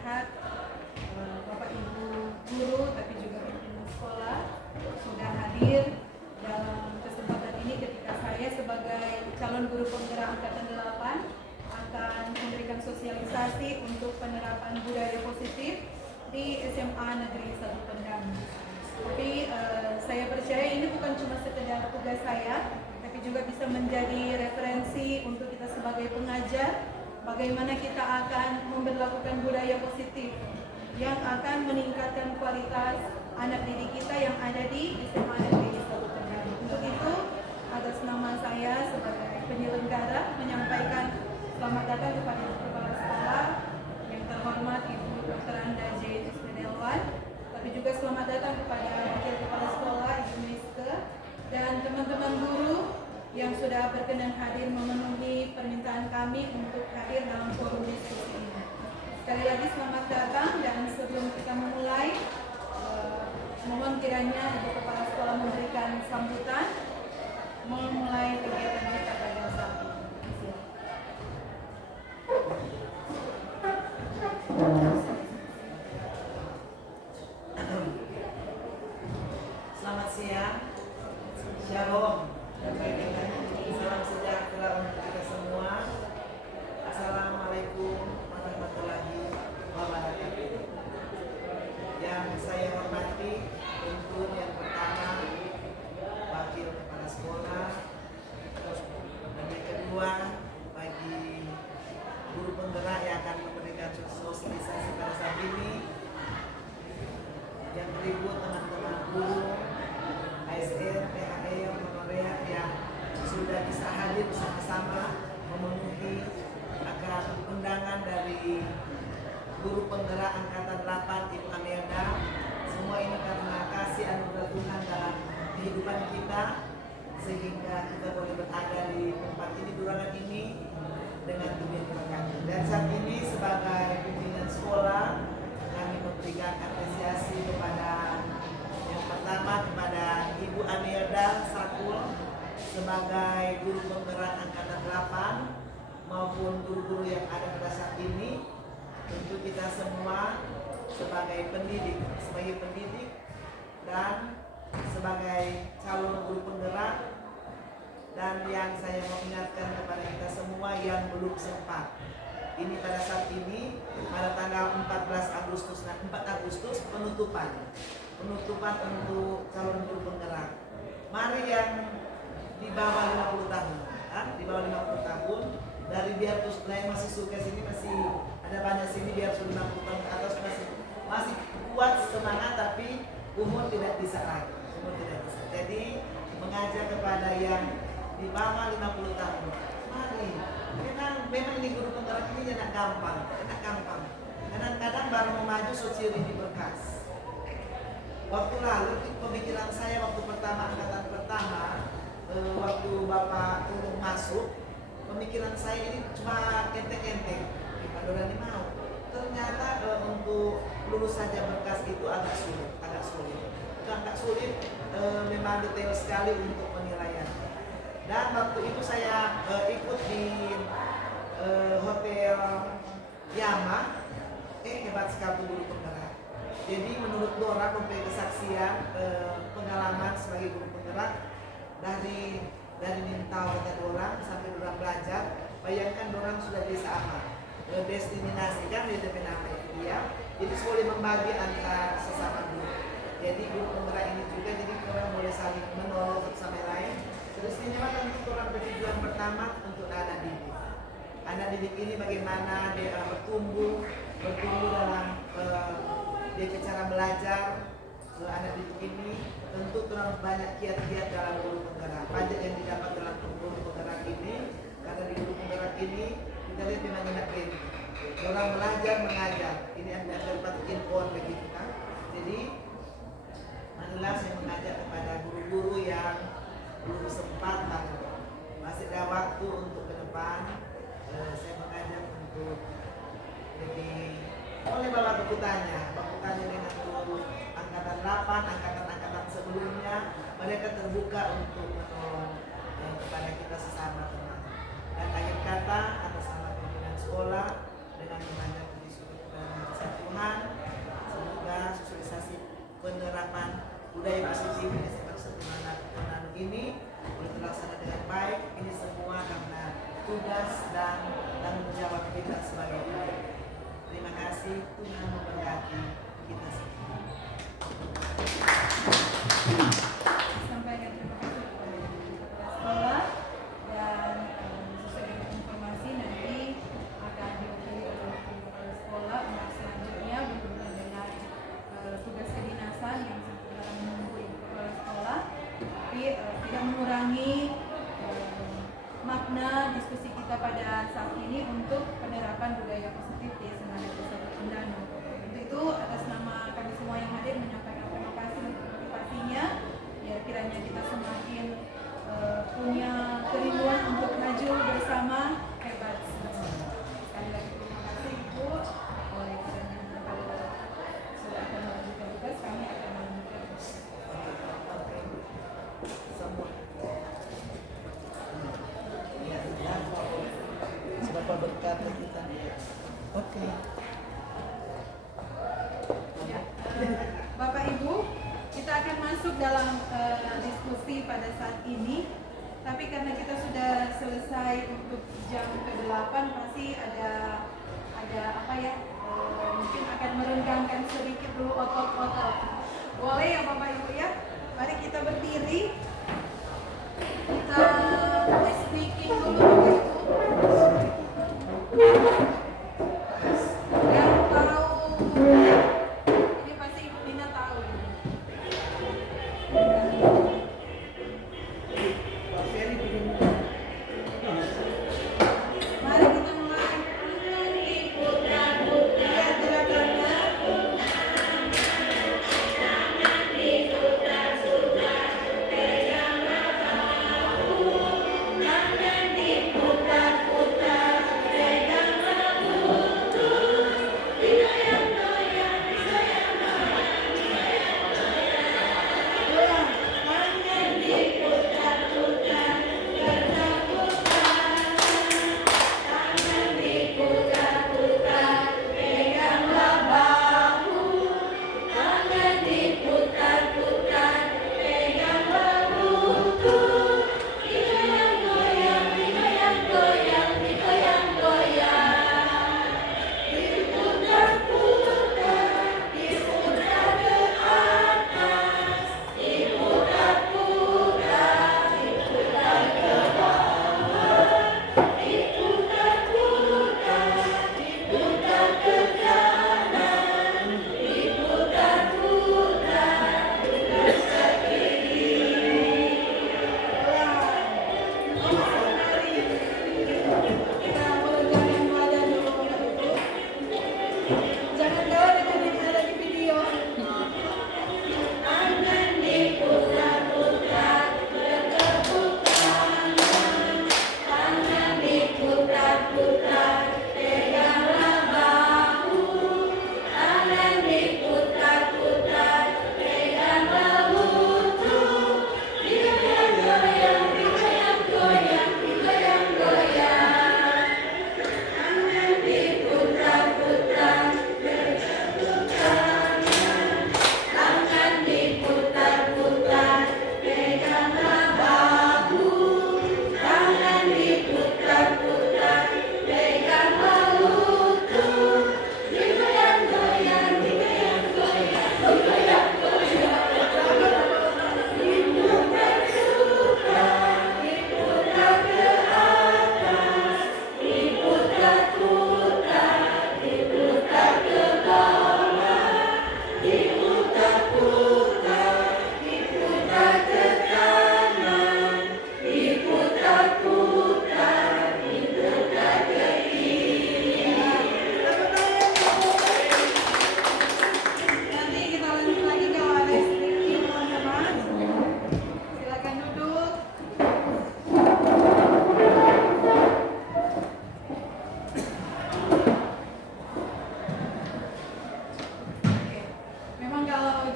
Jahat, Bapak Ibu guru, tapi juga pimpinan sekolah sudah hadir dalam kesempatan ini ketika saya sebagai calon guru penggerak Angkatan 8 akan memberikan sosialisasi untuk penerapan budaya positif di SMA Negeri 1 Pendam. Tapi saya percaya ini bukan cuma sekedar tugas saya, tapi juga bisa menjadi referensi untuk kita sebagai pengajar, bagaimana kita akan memperlakukan budaya positif yang akan meningkatkan kualitas anak didik kita yang ada di SMA Negeri 1 Pendam. Untuk itu, atas nama saya sebagai penyelenggara menyampaikan selamat datang kepada Ibu Kepala Sekolah yang terhormat Ibu Dr. Anda J. Ismailwan, tapi juga selamat datang kepada Wakil Kepala Sekolah Ibu Miske dan teman-teman guru yang sudah berkenan hadir memenuhi permintaan kami untuk hadir dalam forum diskusi ini. Sekali lagi selamat datang, dan sebelum kita memulai, mohon kiranya Ibu Kepala Sekolah memberikan sambutan memulai kegiatan kita pada saat ini. Selamat siang, Shalom, salam sejahtera untuk kita semua. Assalamualaikum warahmatullahi wabarakatuh. Yang saya hormati, tentu yang pertama Wakil Kepala Sekolah, dan yang kedua bagi guru penggerak yang akan memberikan sosialisasi pada saat ini. Yang berikut teman-teman guru ASN, PHL, honorer yang sudah bisa hadir bersama-sama memenuhi akan undangan dari guru penggerak Angkatan 8 Ibu Amelda. Semua ini karena kasih anugerah Tuhan dalam kehidupan kita, sehingga kita boleh berada di tempat ini, di ruangan ini dengan dunia kami. Dan saat ini sebagai pimpinan sekolah, kami memberikan apresiasi kepada yang pertama kepada Ibu Amelda Sakul sebagai guru penggerak Angkatan 8 maupun guru-guru yang ada pada saat ini. Tentu kita semua sebagai pendidik dan sebagai calon guru penggerak, dan yang saya mau ingatkan kepada kita semua yang belum sempat. Ini pada saat ini pada tanggal 4 Agustus penutupan untuk calon guru penggerak. Mari yang di bawah 50 tahun, di bawah 50 tahun, dari biar terus masih suka sini, masih ada banyak sini, biar sudah 50 tahun ke atas masih kuat semangat, tapi umur tidak bisa lagi. Jadi mengajak kepada yang di bawah 50 tahun, mari. Memang ini guru penggerak ini enak gampang. Kadang-kadang baru mau maju sociri di berkas. Waktu lalu pemikiran saya waktu pertama angkatan pertama, waktu Bapak Tulung masuk, pemikiran saya ini cuma enteng-enteng, Pak Dorani mau. Ternyata untuk lulus saja berkas itu agak sulit. Memang detail sekali untuk penilaian. Dan waktu itu saya ikut di Hotel Yama, hebat sekali guru penggerak. Jadi menurut Dora, mempunyai kesaksian pengalaman sebagai guru penggerak dari mentalnya Dora sampai Dora belajar. Bayangkan Dora sudah bisa apa? Destinasi kan dia nama itu dia. Jadi boleh membagi antar sesama guru. Jadi guru penggerak ini juga, jadi orang boleh saling menolong satu sama lain. Terus ini tentu orang bertujuan pertama untuk anak didik. Anak didik ini bagaimana dia bertumbuh dalam dia cara belajar. Anak didik ini tentu terlalu banyak kiat-kiat dalam guru penggerak. Banyak yang didapat dalam guru penggerak ini, karena di guru penggerak ini kita lihat memang enak ini. Orang belajar mengajar. Ini yang dapat info bagi kita. Jadi marilah saya mengajak kepada guru-guru yang belum sempat, masih ada waktu untuk ke depan. Saya mengajak untuk boleh bawa bukunya dengan guru angkatan 8, angkatan sebelumnya. Mereka terbuka untuk menolong kepada kita sesama teman. Dan akhir kata atas nama pimpinan sekolah dengan mengajak budaya positif di SMA Satu Manado ini boleh terlaksana dengan baik. Ini semua karena tugas dan tanggung jawab kita sebagai guru. Terima kasih, Tuhan memberkati kita semua. Sampaikan terima kasih kepada kepala sekolah dan sesuai dengan informasi nanti akan dihubungi oleh kepala sekolah untuk selanjutnya berhubungan dengan tugas kedinasan yang sedang menunggu kepala sekolah, tapi tidak mengurangi makna diskusi kita pada saat ini untuk penerapan budaya positif di SMA Negeri 1 Tondano. Untuk itu atas nama kami semua yang hadir menyampaikan terima kasih untuk motivasinya. Ya, kiranya kita semakin punya kerinduan untuk maju bersama hebat semua. Sekali lagi terima kasih Ibu. Oleh karena kalau sudah akan melanjutkan tugas, kami akan melanjutkan tugas. Semua. Bapak berkata kita. Oke. Ya, Bapak Ibu, kita akan masuk dalam diskusi pada saat ini. Tapi karena kita sudah selesai untuk jam ke-8, pasti ada apa ya? Mungkin akan merenggangkan sedikit dulu otot-otot. Boleh ya Bapak Ibu ya? Mari kita berdiri. Kita speaking dulu Bapak Ibu. Yang tahu ini pasti Ibu Dina tahu. Mari kita mulai. Lihat gerakannya.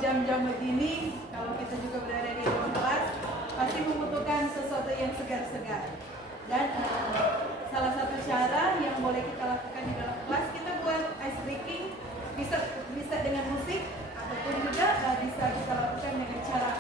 jam-jam begini, kalau kita juga berada di ruang kelas, pasti membutuhkan sesuatu yang segar-segar. Dan salah satu cara yang boleh kita lakukan di dalam kelas, kita buat ice breaking, bisa dengan musik, ataupun juga bisa kita lakukan dengan cara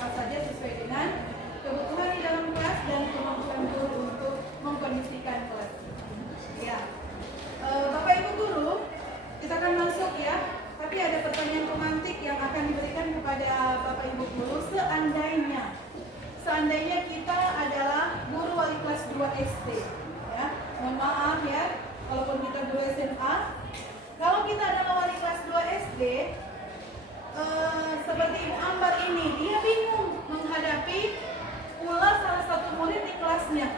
seperti Ibu Ambar ini, dia bingung menghadapi pula salah satu murid di kelasnya,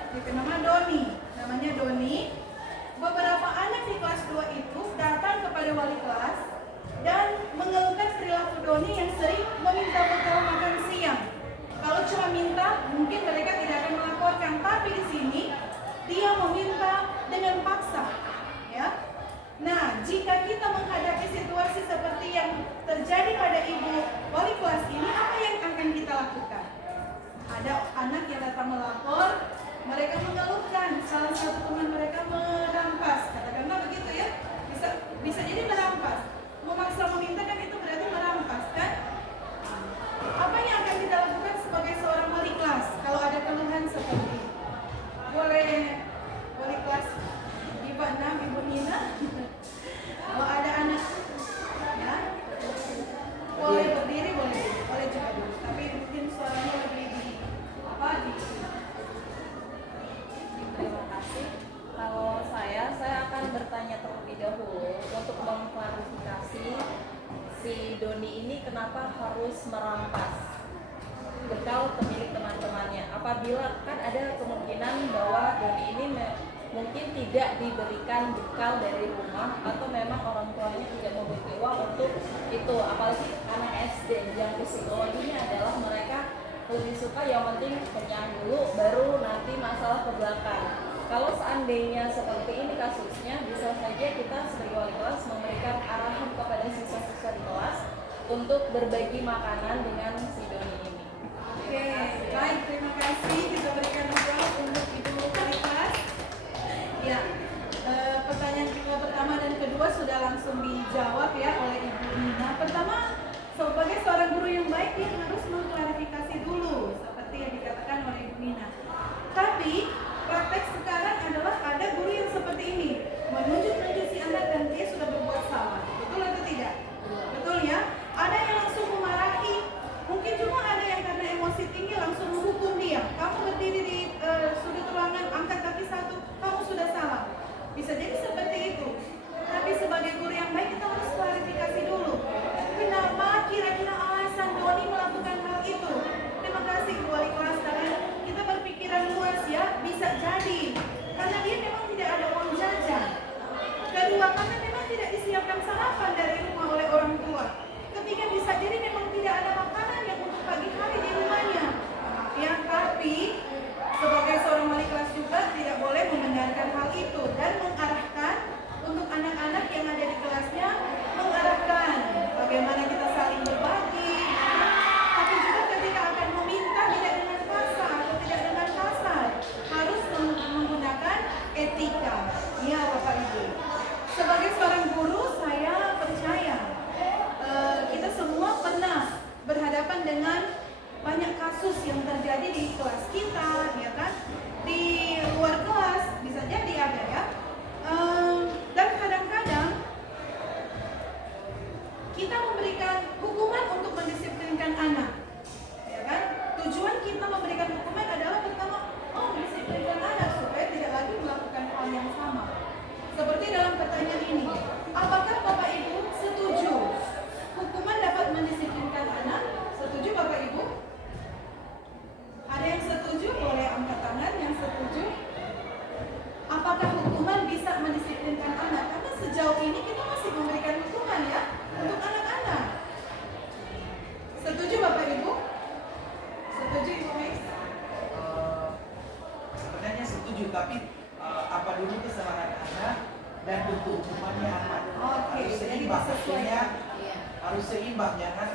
namanya Doni. Beberapa anak di kelas 2 itu datang kepada wali kelas dan mengeluhkan perilaku Doni yang sering meminta bekal makan siang. Kalau cuma minta, mungkin mereka tidak akan melaporkan, tapi di sini dia meminta dengan paksa, ya. Nah, jika kita menghadapi situasi seperti yang terjadi pada ibu wali kelas ini, apa yang akan kita lakukan? Ada anak yang datang melapor, mereka mengeluhkan salah satu teman mereka merampas, katakanlah begitu ya, bisa jadi merampas, memaksa meminta kan itu berarti merampas kan? Apa yang akan kita lakukan sebagai seorang wali kelas kalau ada keluhan seperti ini? Boleh wali kelas Ibu Nam, Ibu Nina, kalau ada anak, ya, boleh berdiri, boleh juga dulu, tapi mungkin suaranya lebih Terima kasih. Kalau saya akan bertanya terlebih dahulu untuk mengklarifikasi si Doni ini kenapa harus merampas bekal pemilik teman-temannya. Apabila kan ada kemungkinan bahwa Doni ini mungkin tidak diberikan bekal dari rumah atau memang orang tuanya tidak memberi uang untuk itu. Apalagi anak SD yang psikologinya adalah mereka lebih suka yang penting kenyang dulu baru nanti masalah ke belakang. Kalau seandainya seperti ini kasusnya, bisa saja kita sebagai wali kelas memberikan arahan kepada siswa-siswa di kelas untuk berbagi makanan dengan si Doni ini. Oke, baik, terima kasih. Kita berikan jawab untuk Ibu wali kelas. Ya, pertanyaan pertama dan kedua sudah langsung dijawab ya oleh Ibu Nina. Pertama, sebagai seorang guru yang baik dia harus mengklarifikasi dulu seperti yang dikatakan oleh Ibu Nina. Tapi praktek sekarang adalah ada guru yang seperti ini, menunjuk-nunjuk si anak dan dia sudah berbuat salah. Betul atau tidak? Betul ya? Ada yang langsung memarahi, mungkin cuma ada yang karena emosi tinggi langsung menghukum dia. Kamu berdiri di sudut ruangan, angkat kaki satu, kamu sudah salah. Bisa jadi seperti itu. Tapi sebagai guru yang baik kita harus klarifikasi dulu. Kenapa kira-kira alasan Doni melakukan hal itu? Terima kasih Bu Wali kelas, karena kita berpikiran luas ya, bisa jadi karena dia memang tidak ada uang jajan. Kedua, karena memang tidak disiapkan sarapan dari rumah oleh orang tua. Ketiga, bisa jadi memang tidak ada makanan yang untuk pagi hari di rumahnya. Ya, tapi sebagai seorang wali kelas juga tidak boleh mendengarkan hal itu dan mengarahkan untuk anak-anak yang ada di kelasnya, mengarahkan bagaimana kita saling berbagi. Tapi juga ketika akan meminta tidak dengan paksa atau tidak dengan kasar, harus menggunakan etika. Ya Bapak Ibu. Sebagai seorang guru, saya percaya kita semua pernah berhadapan dengan banyak kasus yang terjadi di kelas kita, ya kan? Di luar kelas bisa jadi ada ya. Dan kadang-kadang kita memberikan hukuman untuk mendisiplinkan anak, ya kan? Tujuan kita memberikan hukuman adalah pertama, mendisiplinkan anak supaya tidak lagi melakukan hal yang sama. Seperti dalam pertanyaan ini, apakah Bapak Ibu setuju hukuman dapat mendisiplinkan anak? Setuju Bapak Ibu? Ada yang setuju? Boleh angkat tangan yang setuju. Apakah hukuman bisa mendisiplinkan anak? Karena sejauh ini kita masih memberikan hukuman ya untuk anak-anak. Setuju Bapak Ibu? Setuju Ibu Miss? Sebenarnya setuju, tapi apa dulu kesalahan anak dan bentuk hukumannya apa? Oke, Harus jadi seimbang, disesuaikan. artinya harus seimbang, jangan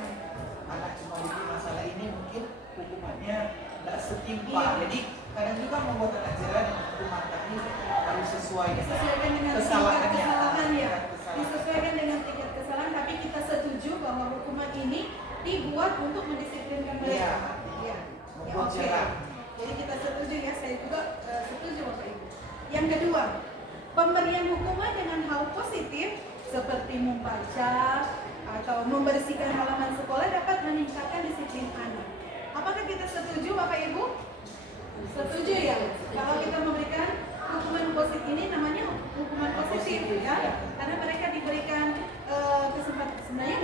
anak cuma bikin masalah ini mungkin hukumannya tidak setimpal. Iya. Jadi kadang juga membuat anak jerah dengan hukuman tadi harus sesuai Disesuaikan dengan tingkat kesalahannya. kesalahan ya. Kesalahan. Disesuaikan dengan tingkat kesalahan, tapi kita setuju bahwa hukuman ini dibuat untuk mendisiplinkan mereka. Iya. Ya. Ya, Membuat oke. jerah. Jadi kita setuju ya, saya juga setuju Bapak Ibu. Yang kedua, pemberian hukuman dengan hal positif seperti membaca atau membersihkan halaman sekolah dapat meningkatkan disiplin anak. Apakah kita setuju Bapak Ibu? Setuju ya? Kalau kita memberikan hukuman positif ini namanya hukuman positif ya, karena mereka diberikan kesempatan. Sebenarnya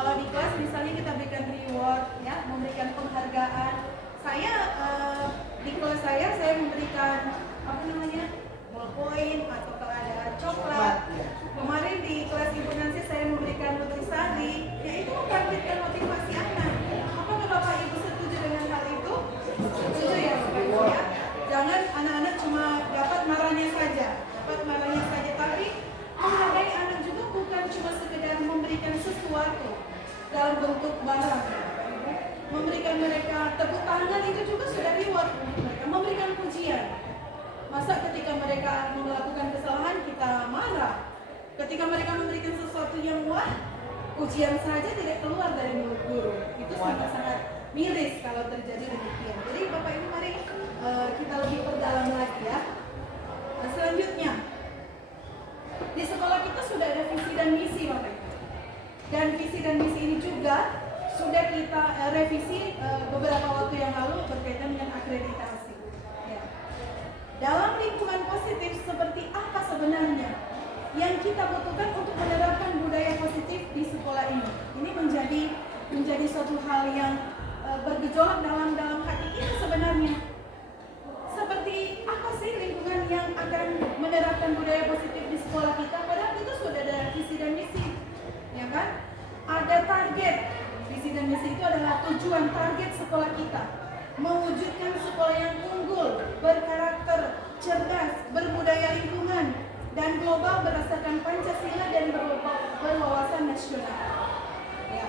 Kalau di kelas misalnya kita berikan reward, ya, memberikan penghargaan. Saya di kelas saya memberikan apa namanya, ballpoint atau kalau ada coklat. Kemarin di kelas Ibu Nancy saya memberikan nutrisari, yaitu membangkitkan motivasi anak. Apakah Bapak Ibu setuju dengan hal itu? Setuju ya Bapak Ibu ya. Jangan anak-anak cuma dapat marahnya saja, tapi menghargai anak juga bukan cuma sekedar memberikan sesuatu dalam bentuk barang. Memberikan mereka tepuk tangan itu juga sudah reward untuk mereka. Memberikan pujian. Masa ketika mereka melakukan kesalahan kita marah? Ketika mereka memberikan sesuatu yang wah, pujian saja tidak keluar dari mulut guru. Itu sangat-sangat miris kalau terjadi demikian. Jadi Bapak Ibu mari kita lebih perdalam lagi ya. Nah, selanjutnya di sekolah kita sudah ada visi dan misi Bapak Ibu. Dan visi dan misi ini juga sudah kita revisi beberapa waktu yang lalu berkaitan dengan akreditasi. Ya. Dalam lingkungan positif seperti apa sebenarnya yang kita butuhkan untuk menerapkan budaya positif di sekolah ini? Ini menjadi suatu hal yang bergejolak dalam hati kita sebenarnya. Seperti apa sih lingkungan yang akan menerapkan budaya positif di sekolah kita? Padahal itu sudah ada visi dan misi, ya kan? Ada target. Visi dan misi itu adalah tujuan target sekolah kita, mewujudkan sekolah yang unggul, berkarakter, cerdas, berbudaya lingkungan, dan global berdasarkan Pancasila dan berwawasan nasional. Ya.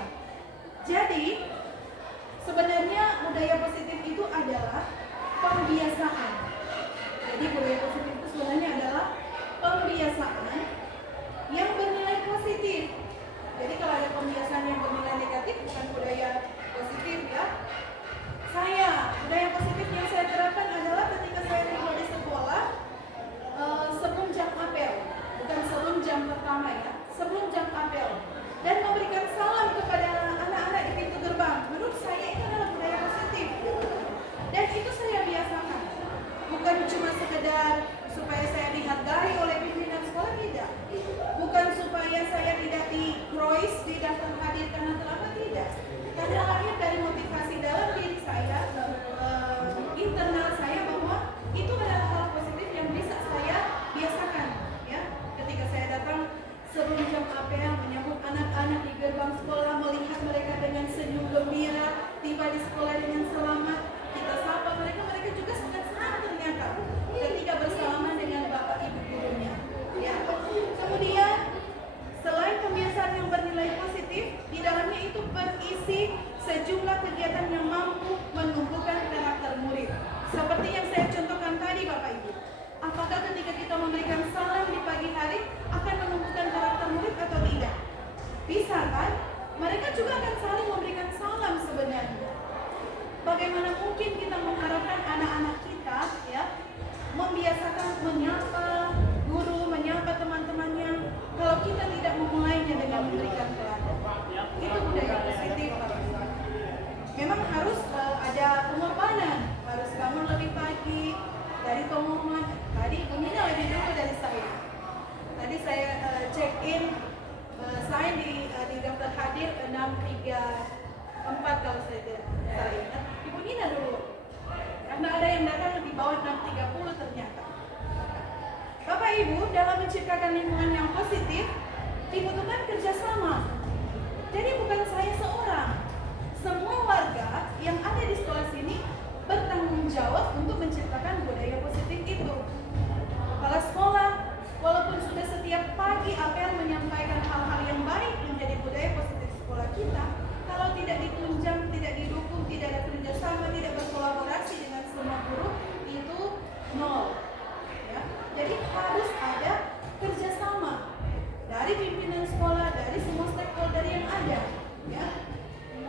Jadi sebenarnya budaya positif itu adalah pembiasaan. Jadi budaya positif itu sebenarnya adalah pembiasaan yang bernilai positif. Jadi kalau ada pembiasaan yang bernilai negatif bukan budaya positif ya. Budaya positif yang saya terapkan adalah ketika saya duduk di sekolah sebelum jam apel, bukan sebelum jam pertama ya, sebelum jam apel, dan memberikan salam kepada anak-anak di pintu gerbang. Menurut saya itu adalah budaya positif. Dan itu saya biasakan. Bukan cuma sekedar supaya saya dihargai oleh pimpinan sekolah, tidak. Bukan supaya saya tidak di-cross di daftar hadir karena terlambat, tidak. Karena lahir dari motivasi dalam diri saya, internal saya, bahwa itu adalah hal positif yang bisa saya biasakan. Ya, ketika saya datang sebelum jam apel menyambut anak-anak di gerbang sekolah, melihat mereka dengan senyum gembira, tiba di sekolah dengan selamat, kita sapa mereka juga sangat senang ternyata ketika bersalaman dengan bapak ibu gurunya. Ya. Kemudian selain pembiasaan yang bernilai positif, di dalamnya itu berisi sejumlah kegiatan yang mampu menumbuhkan karakter murid. Seperti yang saya contohkan tadi Bapak Ibu. Apakah ketika kita memberikan salam di pagi hari akan menumbuhkan karakter murid atau tidak? Bisa kan? Mereka juga akan saling memberikan salam sebenarnya. Bagaimana mungkin kita mengharapkan anak-anak kita ya membiasakan menyapa guru, menyapa teman-temannya kalau kita tidak memulainya dengan memberikan teladan? Itu budaya positif. Memang harus ada pengorbanan, harus bangun lebih pagi dari pengumuman. Tadi bunyinya lebih dulu dari saya. Tadi saya check in, saya di daftar hadir 6.34 kalau saya ingat. Ibu Nina dulu. Karena ada yang datang di bawah 6.30 ternyata. Bapak Ibu, dalam menciptakan lingkungan yang positif dibutuhkan kerjasama. Jadi bukan saya seorang. Semua warga yang ada di sekolah sini bertanggung jawab untuk menciptakan budaya positif itu. Kepala sekolah, walaupun sudah setiap pagi apel menyampaikan hal-hal yang baik menjadi budaya positif sekolah kita, kalau tidak ditunjang, tidak didukung, tidak ada kerjasama, tidak berkolaborasi dengan semua guru, itu nol. Ya. Jadi harus ada kerjasama dari pimpinan sekolah, dari semua stakeholder yang ada. Ya.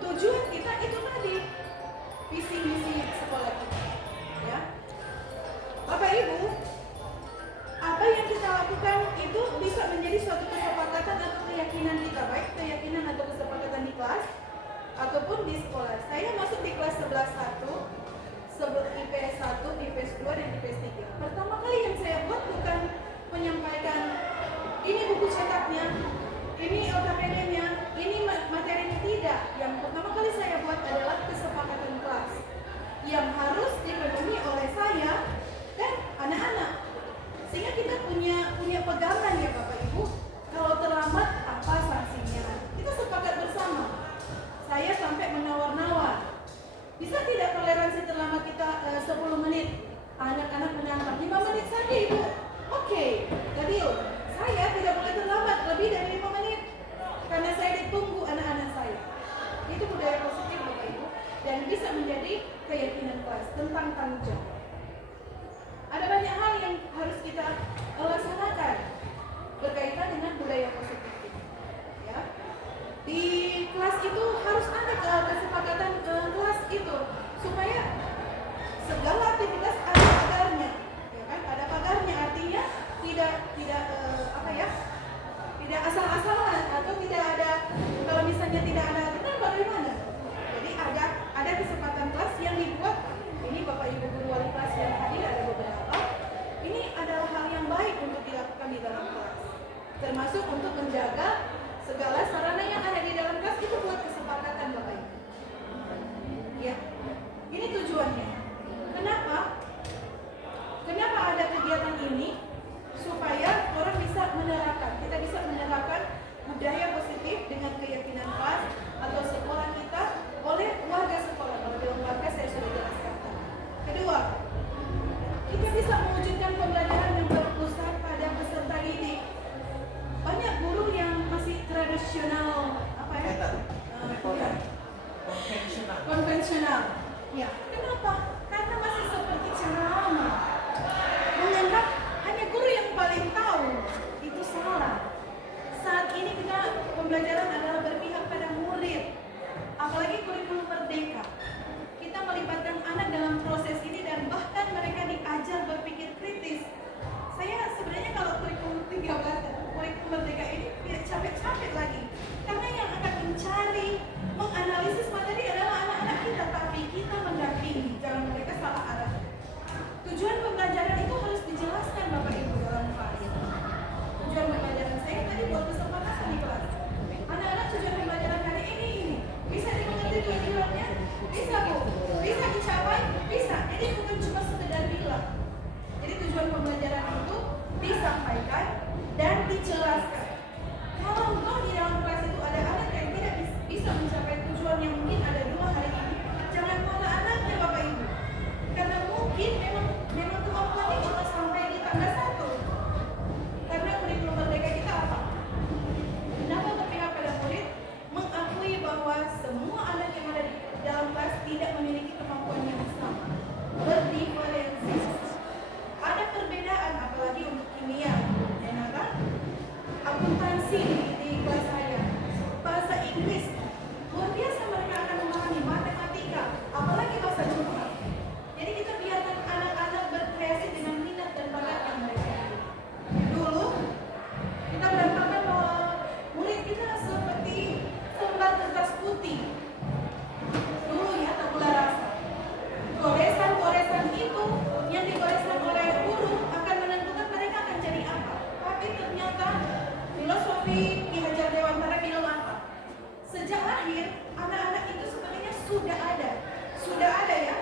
Tujuan kita itu tadi, visi misi sekolah kita. Ya. itu harus ada kesepakatan kelas itu supaya segala aktivitas ada pagarnya, ya kan? Ada pagarnya, artinya tidak tidak asal-asalan atau tidak ada, kalau misalnya tidak ada aturan bagaimana? Jadi ada kesepakatan kelas yang dibuat. Ini Bapak Ibu guru wali kelas yang hadir ada beberapa. Ini adalah hal yang baik untuk dilakukan di dalam kelas, termasuk untuk menjaga segala sarana yang ada di dalam kelas itu buat kesepakatan Bapak Ibu. Ya, ini tujuannya. Kenapa? Kenapa ada kegiatan ini? Supaya orang bisa menerapkan, kita bisa menerapkan budaya positif dengan keyakinan kelas atau sekolah kita oleh warga sekolah. Kalau bilang warga saya sudah jelaskan. Kedua, kita bisa mewujudkan pembelajaran yang berpusat pada peserta didik. Banyak guru yang masih tradisional, konvensional. Ya, kenapa? Karena masih seperti cara lama. Menganggap hanya guru yang paling tahu, itu salah. Saat ini kita pembelajaran adalah berpihak pada murid, apalagi kurikulum merdeka. Kita melibatkan anak dalam proses ini dan bahkan mereka diajar berpikir kritis. Saya sebenarnya kalau kurikulum 13, kurikulum merdeka ini tidak capek-capek lagi, karena yang akan mencari, menganalisis materi adalah anak-anak kita, tapi kita mendampingi, jangan mereka salah arah. Tujuan pembelajaran itu harus dijelaskan Bapak Ibu dalam kelas. Tujuan pembelajaran saya tadi buat kesempatan di kelas. Anak-anak tujuan pembelajaran hari ini. Bisa dimengerti tujuannya? Bisa Bu? Bisa dicapai? Bisa. Ini bukan cuma sekedar bilang. Jadi tujuan pembelajaran itu disampaikan dan dijelaskan. Kalau toh di dalam kelas itu ada anak yang tidak bisa mencapai tujuan yang mungkin ada 2 hari ini, jangan marah anaknya Bapak Ibu. Karena mungkin memang kemampuannya cuma sampai di tanggal 1. Karena kurikulum merdeka kita apa? Kenapa berpihak pada murid? Mengakui bahwa semua anak yang ada di dalam kelas tidak memiliki kemampuan yang sama. Berdiferensi. Ada perbedaan, apalagi untuk kimia, dan apa? Akuntansi di kelas saya. Bahasa Inggris, luar biasa mereka akan memahami matematika, apalagi bahasa Jepang. Jadi kita biarkan anak-anak berkreasi dengan minat dan bakat yang mereka miliki. Dulu kita berantakan bahwa murid kita seperti lembar kertas putih. Dulu ya, tabula rasa. Goresan-goresan itu yang digoreskan oleh guru akan menentukan mereka akan jadi apa. Tapi ternyata filosofi Ki Hajar Dewantara bilang apa? Sejak lahir anak-anak itu sebenarnya sudah ada ya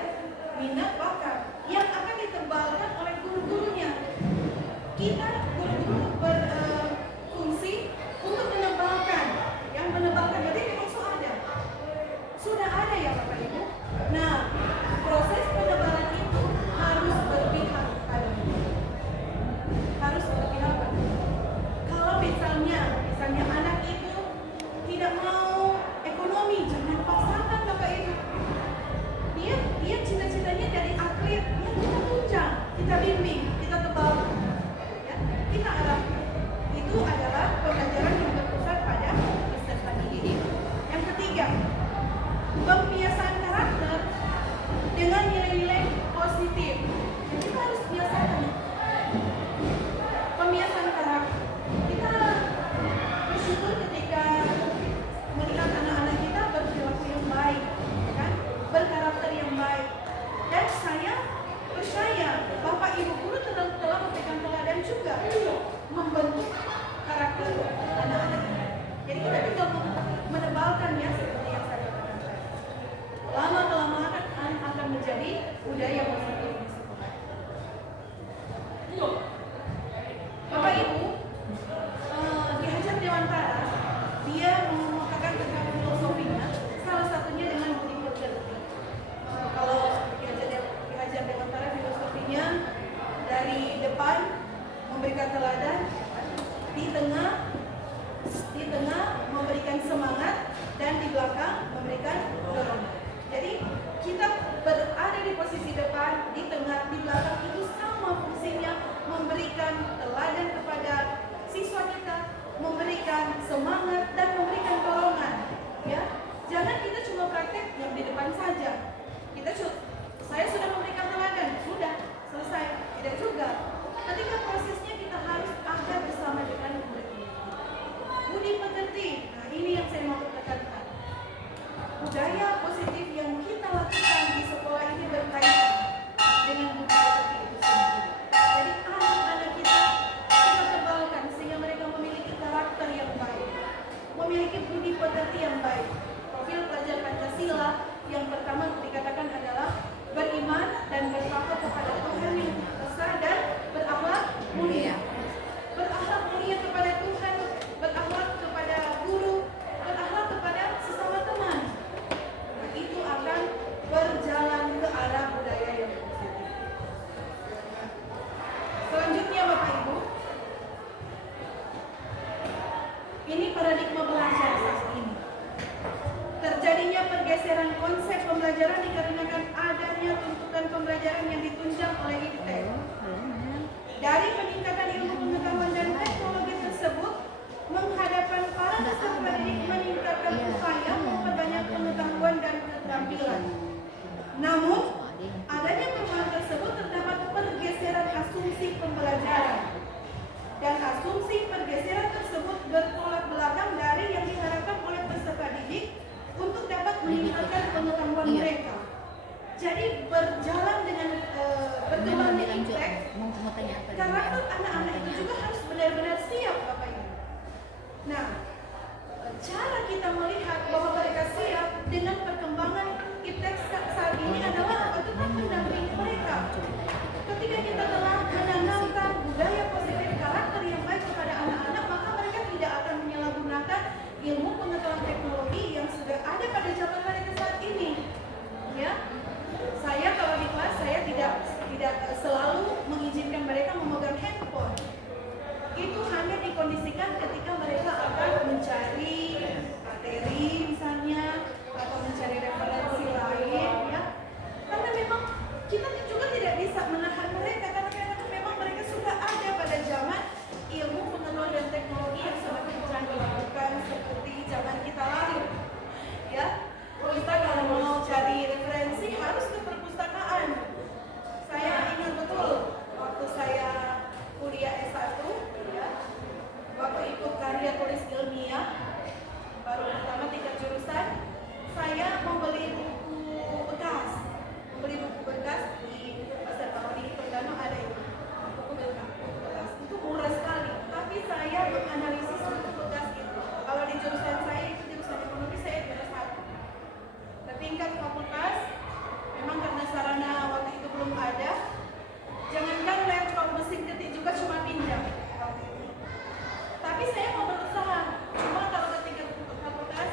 minat bakat yang akan ditebalkan oleh guru-gurunya. Kita guru-guru berfungsi untuk menebalkan. Yang menebalkan berarti memang sudah ada ya Bapak Ibu. Nah, proses penebalan itu harus berpihak pada murid. Harus berpihak pada murid. Kalau misalnya anak itu tidak mau ekonomi, jangan paksakan Bapak Ibu. pembelajaran dikarenakan adanya tuntutan pembelajaran yang ditunjang oleh IPTEK. Dari peningkatan ilmu pengetahuan dan teknologi tersebut, menghadapkan para peserta didik meningkatkan upaya memperbanyak pengetahuan dan keterampilan. Namun, adanya perubahan tersebut terdapat pergeseran asumsi pembelajaran. Dan asumsi pergeseran tersebut bertolak belakang dari yang diharapkan oleh peserta didik untuk dapat meningkatkan pengetahuan mereka. Jadi berjalan dengan berkembangnya IPTEK, karakter anak-anak itu juga harus benar-benar siap, Bapak Ibu. Nah, cara kita melihat bahwa mereka siap dengan perkembangan IPTEK saat ini adalah tetap mendampingi mereka. Ketika kita telah menanamkan budaya positif karakter yang baik kepada anak-anak, maka mereka tidak akan menyalahgunakan ilmu pengetahuan teknologi yang sudah ada pada zaman mereka saat ini. Ya, saya kalau di kelas saya tidak selalu mengizinkan mereka memegang handphone. Itu hanya dikondisikan ketika mereka akan mencari materi misalnya atau mencari referensi lain, ya. Karena memang kita juga tidak bisa menahan mereka karena memang mereka sudah ada pada zaman ilmu pengetahuan dan teknologi yang semakin canggih, bukan seperti zaman kita lahir, ya. Kita kalau mau cari referensi harus ke perpustakaan. Saya ingat betul waktu saya kuliah S1, ya, waktu ikut karya tulis ilmiah baru pertama tingkat jurusan, saya membeli buku bekas di pasar kalau di Tondano ada itu buku bekas itu murah sekali, tapi saya menganalisis buku bekas itu. Kalau di jurusan saya itu jurusan ekonomi, saya jurusan 1 tingkat fakultas, memang karena sarana waktu itu belum ada, jangankan laptop mesin ketik juga cuma pinjam waktu itu. Tapi saya mau berusaha, cuma kalau ke tingkat fakultas,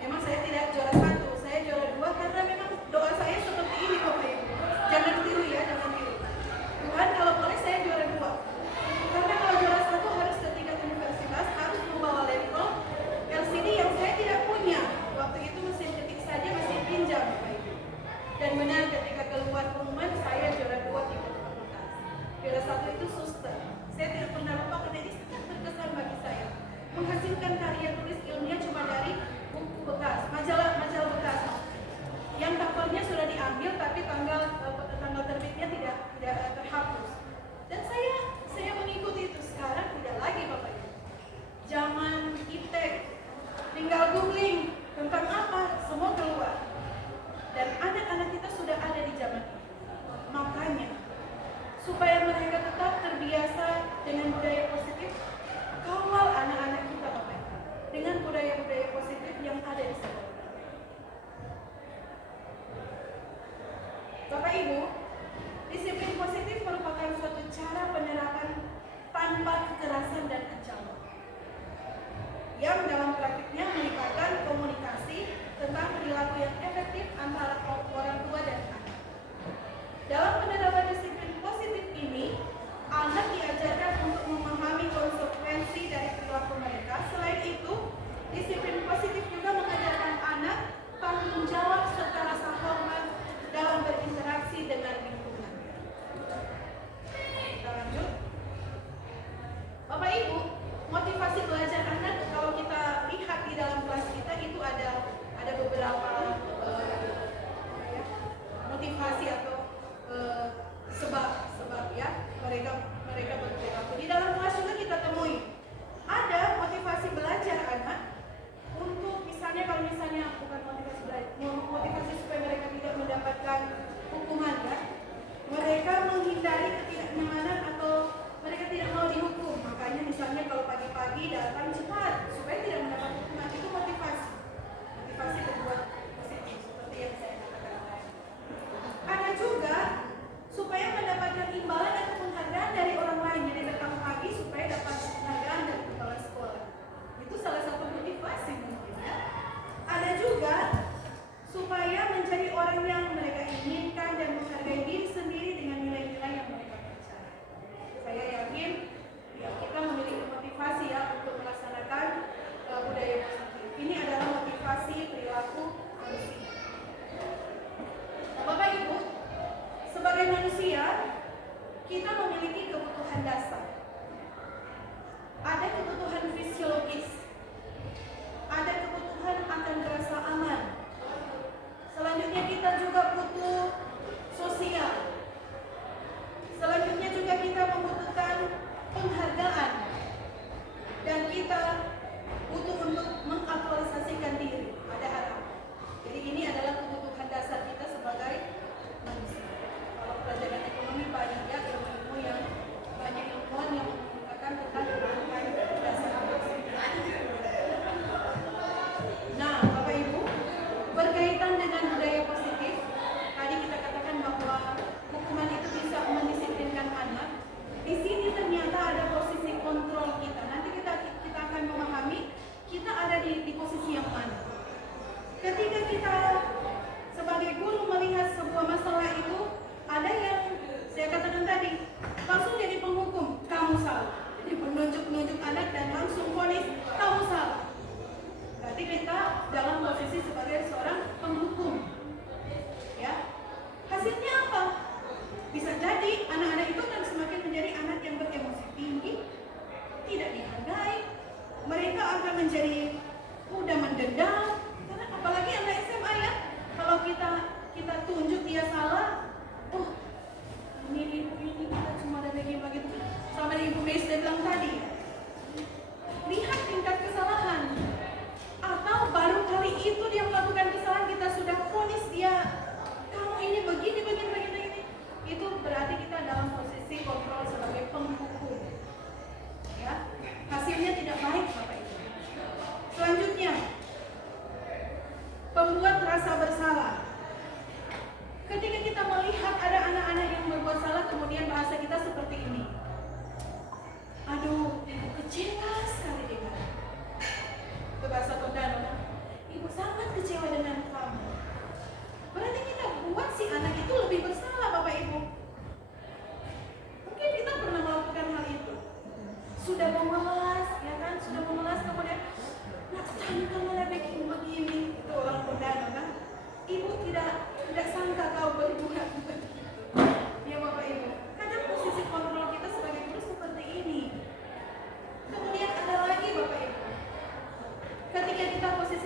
memang saya tidak juara 1, saya juara 2 karena memang doa saya seperti ini Bapak Ibu. Jangan tiru ya, jangan tiru. Tuhan kalau boleh saya juara 2. Karena kalau juara 1 harus ke tingkat universitas, harus membawa laptop LCD yang saya tidak punya. Waktu itu mesin ketik saja masih pinjam Bapak Ibu. Dan benar ketika keluar pengumuman saya juara 2 tingkat fakultas. Juara 1 itu suster. Saya tidak pernah lupa karena ini sangat berkesan bagi saya. Menghasilkan karya tulis ilmiah cuma dari buku bekas, majalah bekas. Yang covernya sudah diambil tapi tanggal terbitnya tidak terhapus. Dan saya mengikuti itu. Sekarang tidak lagi Bapak Ibu. Zaman IPTEK, tinggal googling tentang apa, semua keluar. Dan anak-anak kita sudah ada di zaman ini. Makanya, supaya mereka tetap terbiasa dengan budaya positif, kawal anak-anak kita Bapak Ibu dengan budaya-budaya positif yang ada di sekolah. Bapak Ibu, disiplin positif merupakan suatu cara penerapan tanpa kekerasan dan ancaman, yang dalam praktiknya melibatkan komunikasi tentang perilaku yang efektif antara orang tua dan anak. Dalam penerapan disiplin positif ini, anak diajarkan untuk memahami konsekuensi dari perilaku mereka. Selain itu, disiplin positif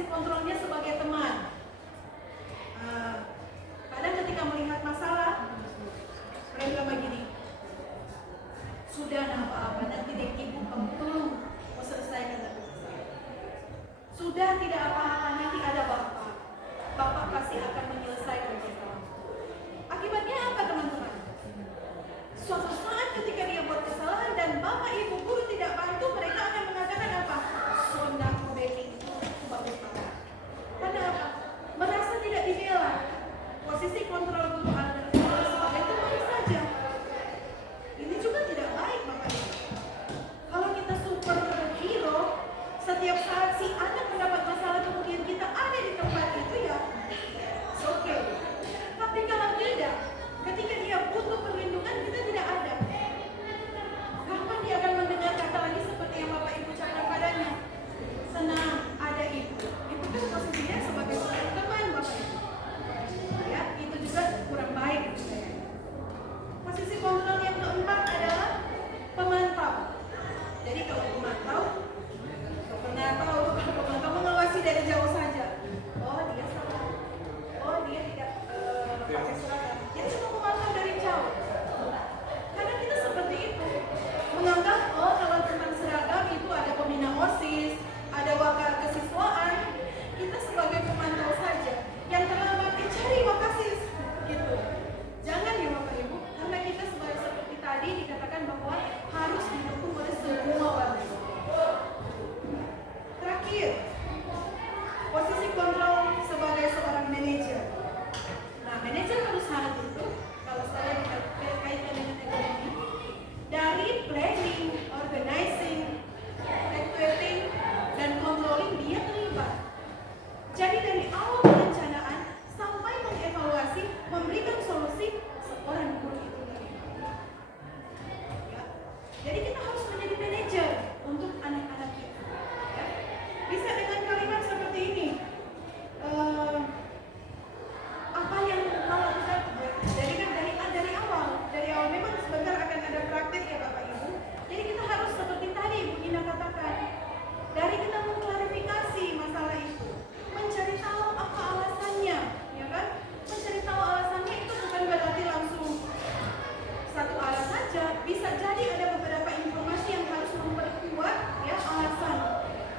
posisi kontrolnya sebagai teman. Kadang ketika melihat masalah, mereka begini, sudah apa-apa, nanti deh ibu kamu tolong mau selesaikan dulu. Sudah tidak apa-apa, nanti ada bapak. Bapak pasti akan menyelesaikan masalah. Akibatnya apa teman-teman? Suatu saat ketika dia buat kesalahan dan bapak ibu guru tidak bantu, mereka akan mengatakan apa? Sonda Kubeki itu bagus banget. Karena apa? Merasa tidak dibela. Posisi kontrol guru adalah sebagai teman saja. Ini juga tidak baik bapak ibu. Kalau kita superhero, setiap saat si anak mendapat masalah kemudian kita ada di tempat itu ya, it's okay. Tapi kalau tidak, ketika dia butuh perlindungan kita tidak ada. Kapan dia akan mendengar kata lagi seperti yang bapak ibu ucapkan padanya? Senang ada ibu. Itu kan posisinya sebagai seorang teman bapak ibu. Ya, itu juga kurang baik. Posisi kontrol yang keempat adalah pemantau. Jadi kalau pemantau, pemantau mengawasi dari jauh saja. Oh dia salah. Oh dia tidak pakai seragam. Dia cuma memantau dari jauh. Karena kita seperti itu menganggap oh kalau teman seragam itu ada pembina OSIS, ada wakil kesiswaan. Kita sebagai pemantau saja. Yang terlambat dicari wakasis gitu. Jangan ya bapak ibu, karena kita seperti tadi dikatakan bahwa harus didukung oleh semua warga. Terakhir, posisi kontrol sebagai seorang manajer. Nah, manajer perusahaan itu, kalau saya kaitkan dengan ekonomi, dari planning, organizing, equating, dan controlling dia terlibat. Jadi dari awal perencanaan sampai mengevaluasi, memberikan solusi seorang guru itu terlibat. Ya. Jadi kita harus menjadi manajer untuk anak-anak kita. Ya. Bisa dengan kalimat seperti ini. Apa yang kalau kita dari awal memang sebentar akan ada praktek ya Bapak Ibu. Jadi kita harus seperti tadi Ibu Ina katakan. Dari kita mengklarifikasi masalah itu, mencari tahu apa alasannya, ya kan? Mencari tahu alasannya itu bukan berarti langsung satu alasan saja, bisa jadi ada beberapa informasi yang harus memperkuat ya alasan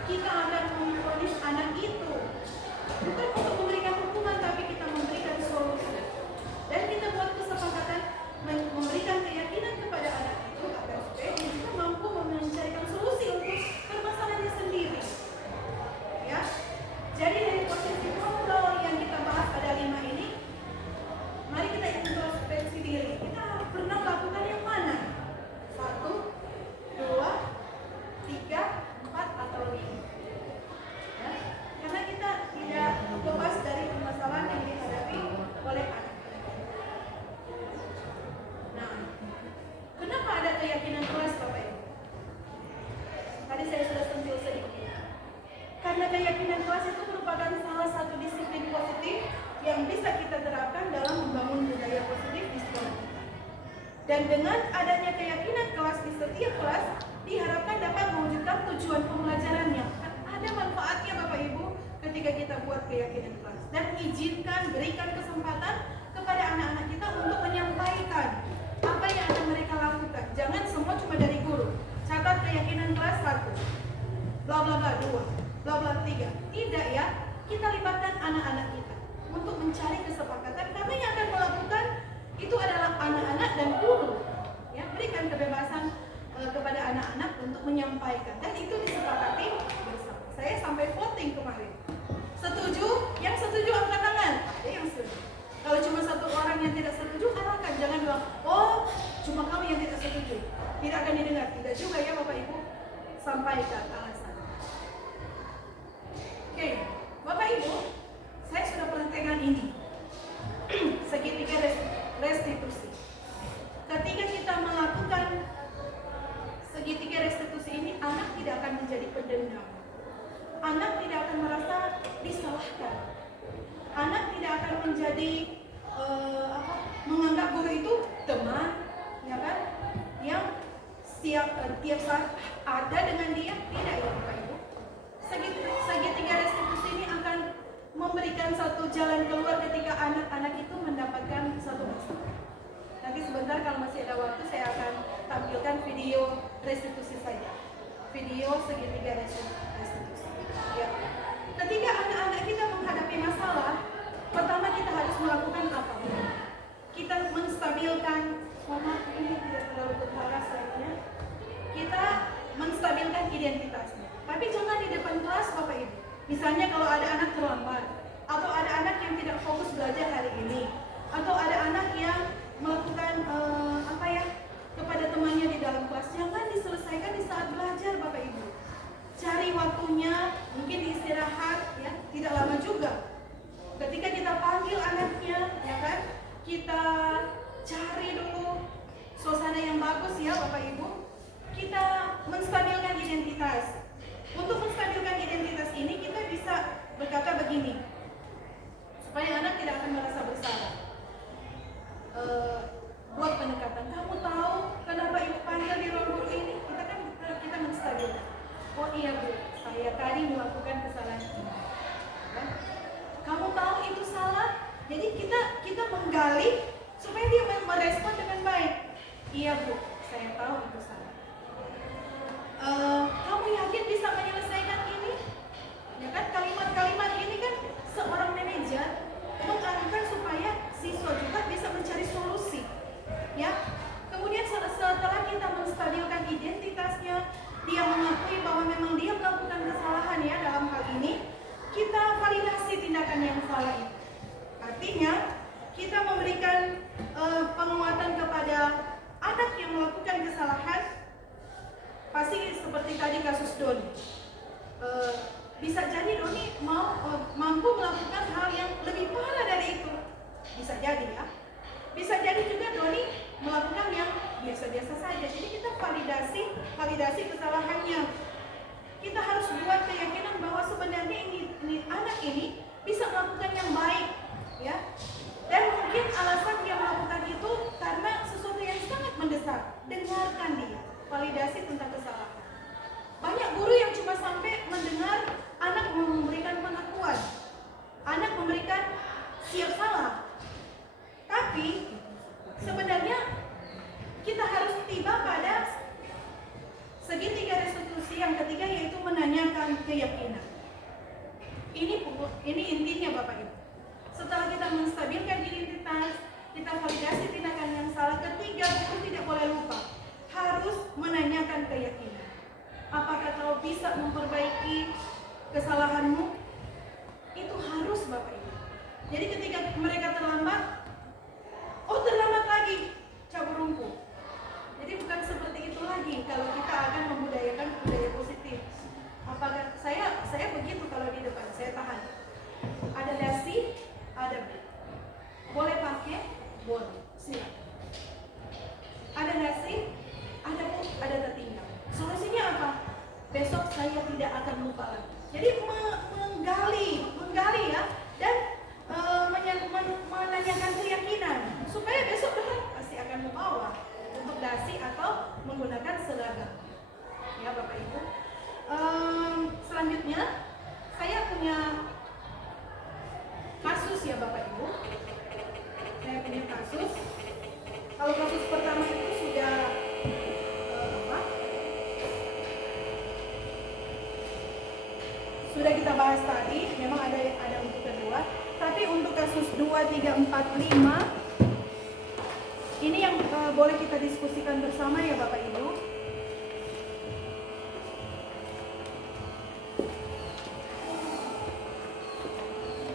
kita akan memvonis anak itu. Bukan untuk memberikan hukuman, tapi kita memberikan solusi. Dan kita buat kesepakatan memberikan keyakinan kepada anak itu agar supaya dia juga mampu mencarikan solusi untuk permasalahannya sendiri. Ya, jadi dari posisi kontrol yang kita bahas ada 5 ini, mari kita introspeksi diri. Kita pernah melakukan yang mana? 1, 2, 3, 4 atau 5. Ya, karena kita tidak lepas dari permasalahan yang dihadapi oleh anak. Nah, kenapa ada keyakinan kelas Bapak Ibu? Tadi saya sudah sentuh sedikit. Karena keyakinan kelas itu merupakan salah satu disiplin positif yang bisa kita terapkan dalam membangun budaya positif di sekolah kita. Dan dengan adanya keyakinan kelas di setiap kelas, diharapkan dapat mewujudkan tujuan pembelajarannya. Ada manfaatnya Bapak Ibu ketika kita buat keyakinan kelas. Dan izinkan, berikan kesempatan kepada anak-anak kita untuk menyampaikan apa yang akan mereka lakukan. Jangan semua cuma dari guru. Catat keyakinan kelas 1, bla bla bla 2, bla bla 3. Tidak ya, kita libatkan anak-anak kita untuk mencari kesepakatan, karena yang akan melakukan itu adalah anak-anak dan guru. Ya, berikan kebebasan kepada anak-anak untuk menyampaikan, dan itu disepakati bersama. Saya sampai voting kemarin. Setuju? Yang setuju angkat tangan. Yang setuju. Kalau cuma satu orang yang tidak setuju, arahkan. Jangan bilang, oh cuma kamu yang tidak setuju. Tidak akan didengar. Tidak juga ya Bapak Ibu. Sampaikan alasan. Oke, Bapak Ibu, saya sudah pernah pegang ini. Segitiga restitusi. Ketika kita melakukan segitiga restitusi ini, anak tidak akan menjadi pendendam. Anak tidak akan merasa disalahkan. Anak tidak akan menjadi menganggap guru itu teman, ya kan? Yang tiap saat ada dengan dia. Tidak ya Bapak Ibu. Segitiga restitusi ini akan jalan keluar ketika anak-anak itu mendapatkan satu masalah. Nanti sebentar kalau masih ada waktu saya akan tampilkan video restitusi saja. Video segitiga restitusi. Ya. Ketika anak-anak kita menghadapi masalah, pertama kita harus melakukan apa? Kita menstabilkan, ini tidak terlalu terbatas sayangnya. Kita menstabilkan identitasnya. Tapi jangan di depan kelas Bapak Ibu. Misalnya kalau ada anak terlambat, atau ada anak yang tidak fokus belajar hari ini, atau ada anak yang melakukan kepada temannya di dalam kelas, jangan diselesaikan di saat belajar Bapak Ibu. Cari waktunya, mungkin istirahat, ya, tidak lama juga. Ketika kita panggil anaknya, ya kan, kita cari dulu suasana yang bagus ya Bapak Ibu. Kita menstabilkan identitas. Untuk menstabilkan identitas ini kita bisa berkata begini, supaya anak tidak akan merasa bersalah. Buat pendekatan, kamu tahu kenapa ibu panggil di ruang guru ini? Kita menstabilkan. Oh iya Bu, saya tadi melakukan kesalahan ini. Kan? Kamu tahu itu salah, jadi kita menggali supaya dia merespon dengan baik. Iya Bu, saya tahu itu salah. Kamu yakin bisa menyelesaikan ini? Ya kan, kalimat-kalimat ini kan seorang manajer mengarahkan supaya siswa juga bisa mencari solusi. Ya, kemudian setelah kita menstabilkan identitasnya, dia mengakui bahwa memang dia melakukan kesalahan ya dalam hal ini, kita validasi tindakan yang salah itu. Artinya kita memberikan penguatan kepada anak yang melakukan kesalahan. Pasti seperti tadi kasus Doni, bisa jadi Doni mampu melakukan hal yang lebih parah dari itu, bisa jadi ya. Bisa jadi juga Doni melakukan yang biasa-biasa saja. Jadi kita validasi kesalahannya. Kita harus buat keyakinan bahwa sebenarnya ini anak ini bisa melakukan yang baik, ya. Dan mungkin alasan dia melakukan itu karena sesuatu yang sangat mendesak. Dengarkan dia, validasi tentang kesalahan. Banyak guru yang cuma sampai mendengar anak memberikan pengakuan, anak memberikan siap salah. Tapi sebenarnya kita harus tiba pada segitiga restitusi yang ketiga, yaitu menanyakan keyakinan. Ini intinya Bapak Ibu. Setelah kita menstabilkan identitas, kita validasi tindakan yang salah, ketiga guru tidak boleh lupa harus menanyakan keyakinan. Apakah kau bisa memperbaiki kesalahanmu? Itu harus Bapak Ibu. Jadi ketika mereka terlambat, terlambat lagi, cabut rumput. Jadi bukan seperti itu lagi kalau kita akan membudayakan budaya positif. Apakah saya begitu kalau di depan saya tahan. Ada dasi, ada B. Boleh pakai? Boleh. Silakan. Ada dasi, ada Bu, ada tertinggal. Solusinya apa? Besok saya tidak akan lupa lagi. Jadi menggali ya, dan menanyakan keyakinan supaya besok pasti akan membawa untuk dasi atau menggunakan seragam. Ya Bapak Ibu. Selanjutnya saya punya kasus ya Bapak Ibu. Saya punya kasus. Kalau kasus pertama itu sudah kita bahas tadi, memang ada untuk kedua. Tapi untuk kasus 2, 3, 4, 5 ini yang boleh kita diskusikan bersama ya Bapak Ibu.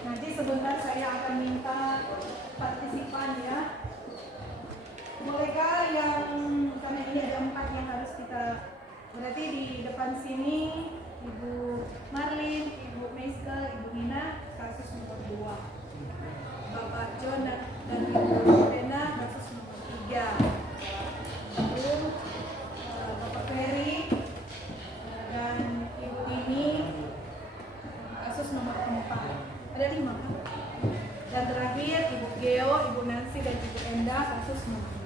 Nanti sebentar saya akan minta partisipan ya. Bolehkah yang, karena ini ada 4 yang harus kita, berarti di depan sini Ibu Marlin, Ibu Meiska, Ibu Nina, kasus nomor 2. Bapak John dan Ibu Rena, kasus nomor 3. Lalu Bapak Ferry dan Ibu ini, kasus nomor 4. Ada 5 kan? Dan terakhir Ibu Geo, Ibu Nancy dan Ibu Enda, kasus nomor 5.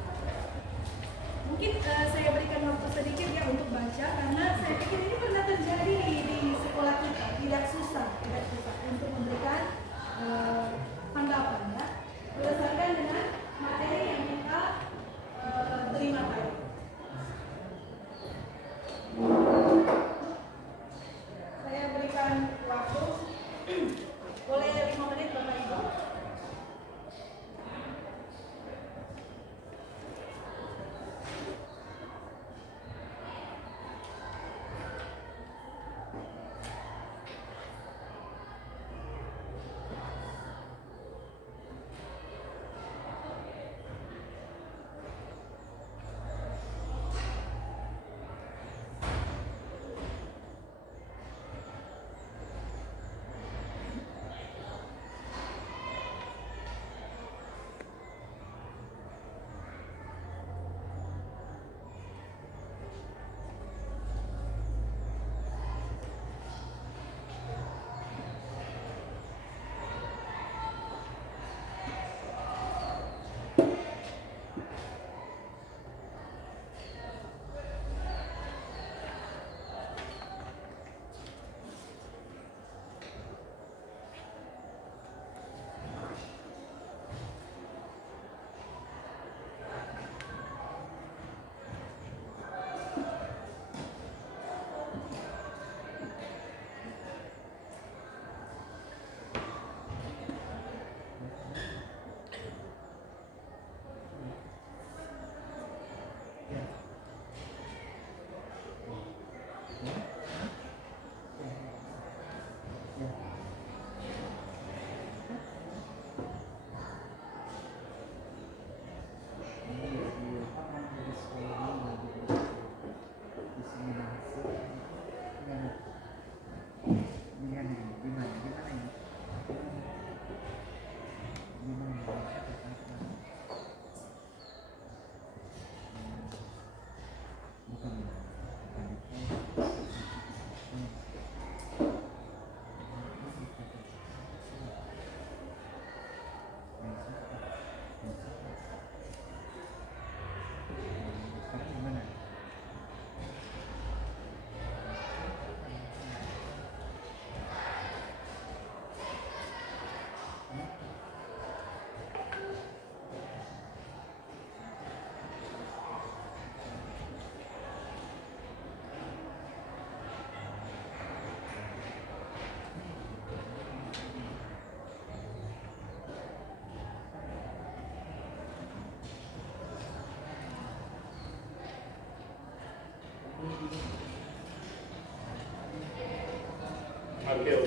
Mungkin saya berikan waktu sedikit ya untuk baca, karena saya pikir ini pernah terjadi di sekolah kita. Tidak susah untuk memberikan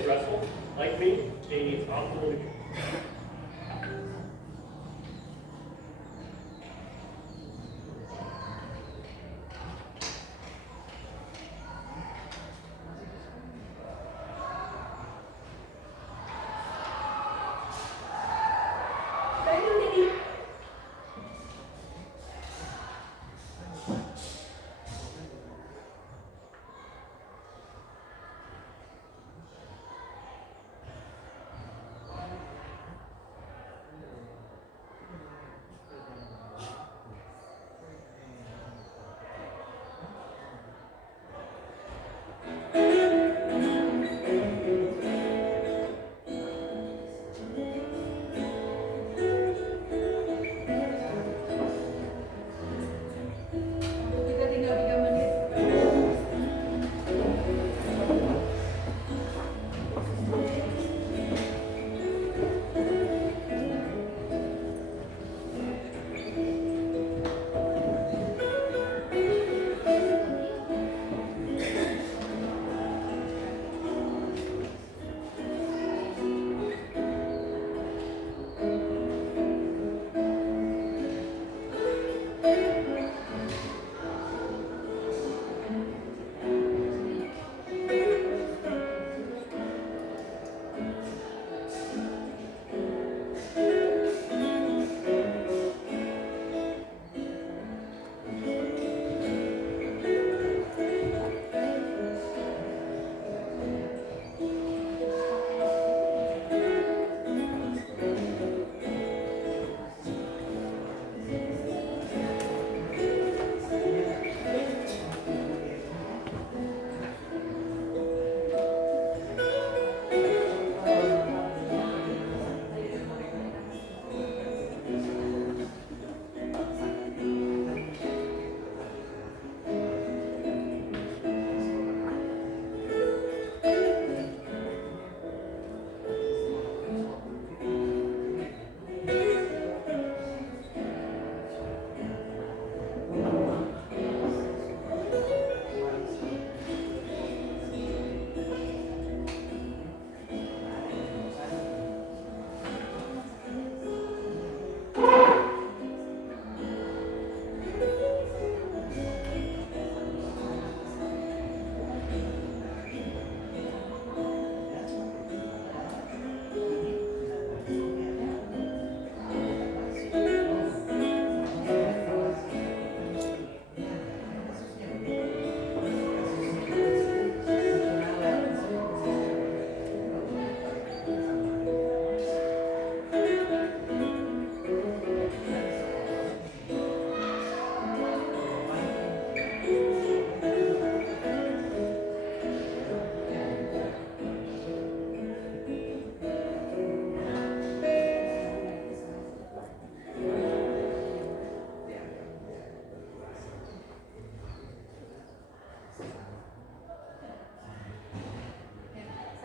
stressful, like me, they need optimal nutrition. Kita tinggal 3 menit.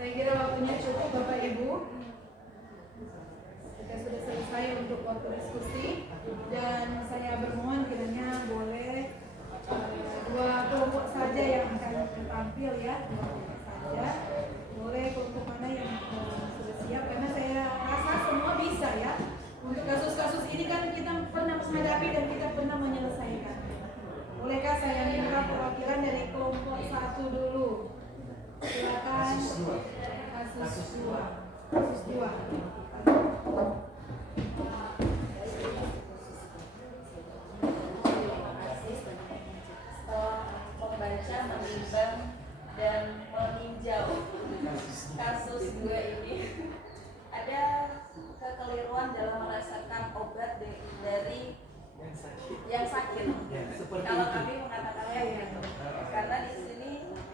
Saya kira waktunya cukup Bapak Ibu. Kita sudah selesai untuk waktu diskusi dan saya bermohon kiranya boleh dua kelompok saja yang akan tampil ya, dua kelompok saja. Boleh kelompok mana yang sudah siap karena saya rasa semua bisa ya. Untuk kasus-kasus ini kan kita pernah menghadapi dan kita pernah menyelesaikan. Bolehkah saya minta perwakilan dari kelompok 1 dulu? Silakan. Kasus 2. Kasus 2. Setelah membaca, menimbang, dan meninjau kasus 2 ini, ada kekeliruan dalam merasakan obat dari yang sakit. Kalau kami mengatakannya gitu, karena di sini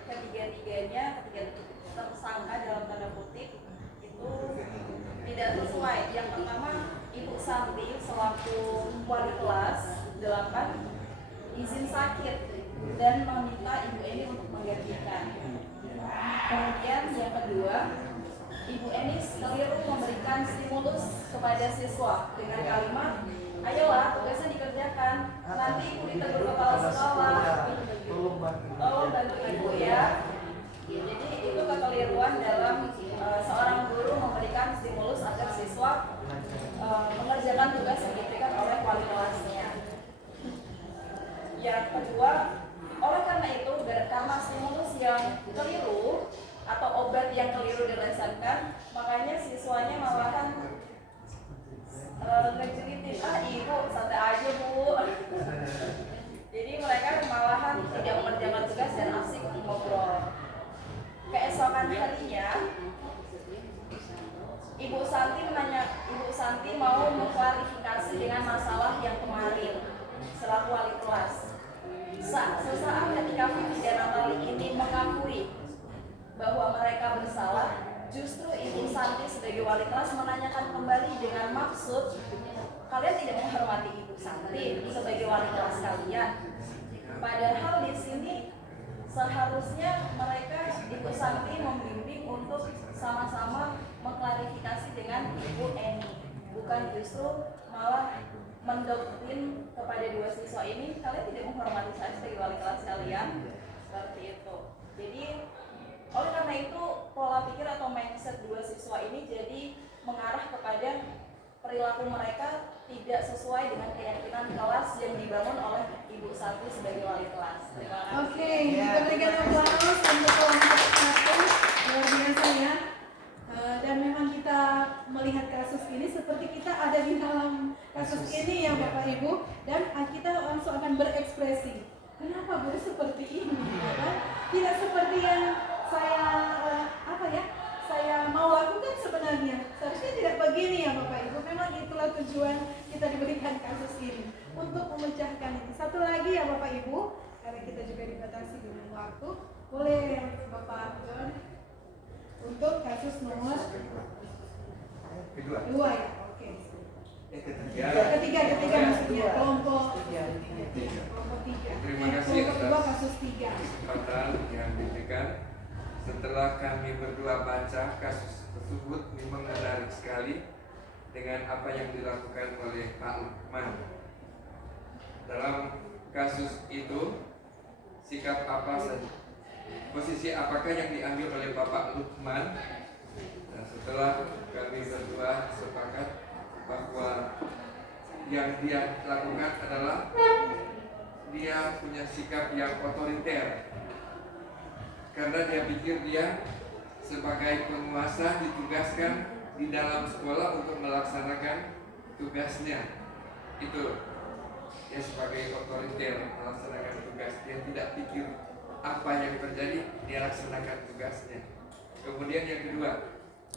ketiga tersangka dalam tanda kutip itu tidak sesuai. Yang pertama, Ibu Santi selaku wali kelas 8 izin sakit dan meminta Ibu Eni untuk menggantikan. Kemudian yang kedua, Ibu Eni keliru memberikan stimulus kepada siswa dengan kalimat, ayolah tugasnya dikerjakan, nanti Ibu ditegur kepala sekolah, tolong bantu Ibu ya. Jadi itu kekeliruan dalam siswanya malahan ngejelitin, ibu santai aja bu. Jadi mereka malahan tidak mengerjakan tugas dan asik ngobrol. Keesokan harinya, Ibu Santi mau mengklarifikasi dengan masalah yang kemarin selaku wali kelas. Sesaat ketika Vivi dan Natali ini mengakui bahwa mereka bersalah, justru Ibu Santi sebagai wali kelas menanyakan kembali dengan maksud, kalian tidak menghormati Ibu Santi sebagai wali kelas kalian. Padahal di sini seharusnya mereka Ibu Santi membimbing untuk sama-sama mengklarifikasi dengan Ibu Eni, bukan justru malah mendoktrin kepada dua siswa ini, kalian tidak menghormati saya sebagai wali kelas kalian, seperti itu. Jadi oleh karena itu pola pikir atau mindset dua siswa ini jadi mengarah kepada perilaku mereka tidak sesuai dengan keyakinan kelas yang dibangun oleh Ibu Santi sebagai wali kelas. Terima kasih. Oke, kita berikan aplaus untuk kelompok 1, luar biasa ya. Dan memang kita melihat kasus ini seperti kita ada di dalam kasus ini ya Bapak Ibu, dan kita langsung akan berekspresi. Kenapa baru seperti ini? Ya kan? Tidak seperti yang saya mau lakukan sebenarnya. Seharusnya tidak begini ya Bapak Ibu. Memang itulah tujuan kita diberikan kasus ini, untuk memecahkan ini. Satu lagi ya Bapak Ibu, karena kita juga dibatasi dengan waktu, boleh Bapak John untuk kasus nomor kedua ya. Oke. Ketiga maksudnya kelompok 3. Terima kasih Kelompok 2 atas kasus 3. kesempatan yang diberikan. Setelah kami berdua baca kasus tersebut, memang menarik sekali dengan apa yang dilakukan oleh Pak Lukman. Dalam kasus itu, sikap apa saja, posisi apakah yang diambil oleh Bapak Lukman? Nah, setelah kami berdua sepakat bahwa yang dia lakukan adalah dia punya sikap yang otoriter, karena dia pikir dia sebagai penguasa ditugaskan di dalam sekolah untuk melaksanakan tugasnya. Itu dia sebagai otoriter melaksanakan tugas. Dia tidak pikir apa yang terjadi, dia laksanakan tugasnya. Kemudian yang kedua,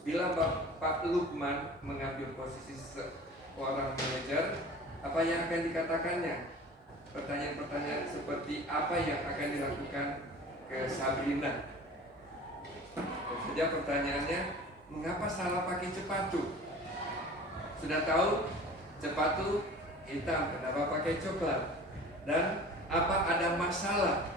bila Pak Lukman mengambil posisi seorang manajer, apa yang akan dikatakannya? Pertanyaan-pertanyaan seperti apa yang akan dilakukan ke Sabrina. Saja pertanyaannya, mengapa salah pakai sepatu? Sudah tahu sepatu hitam, kenapa pakai coklat? Dan apa ada masalah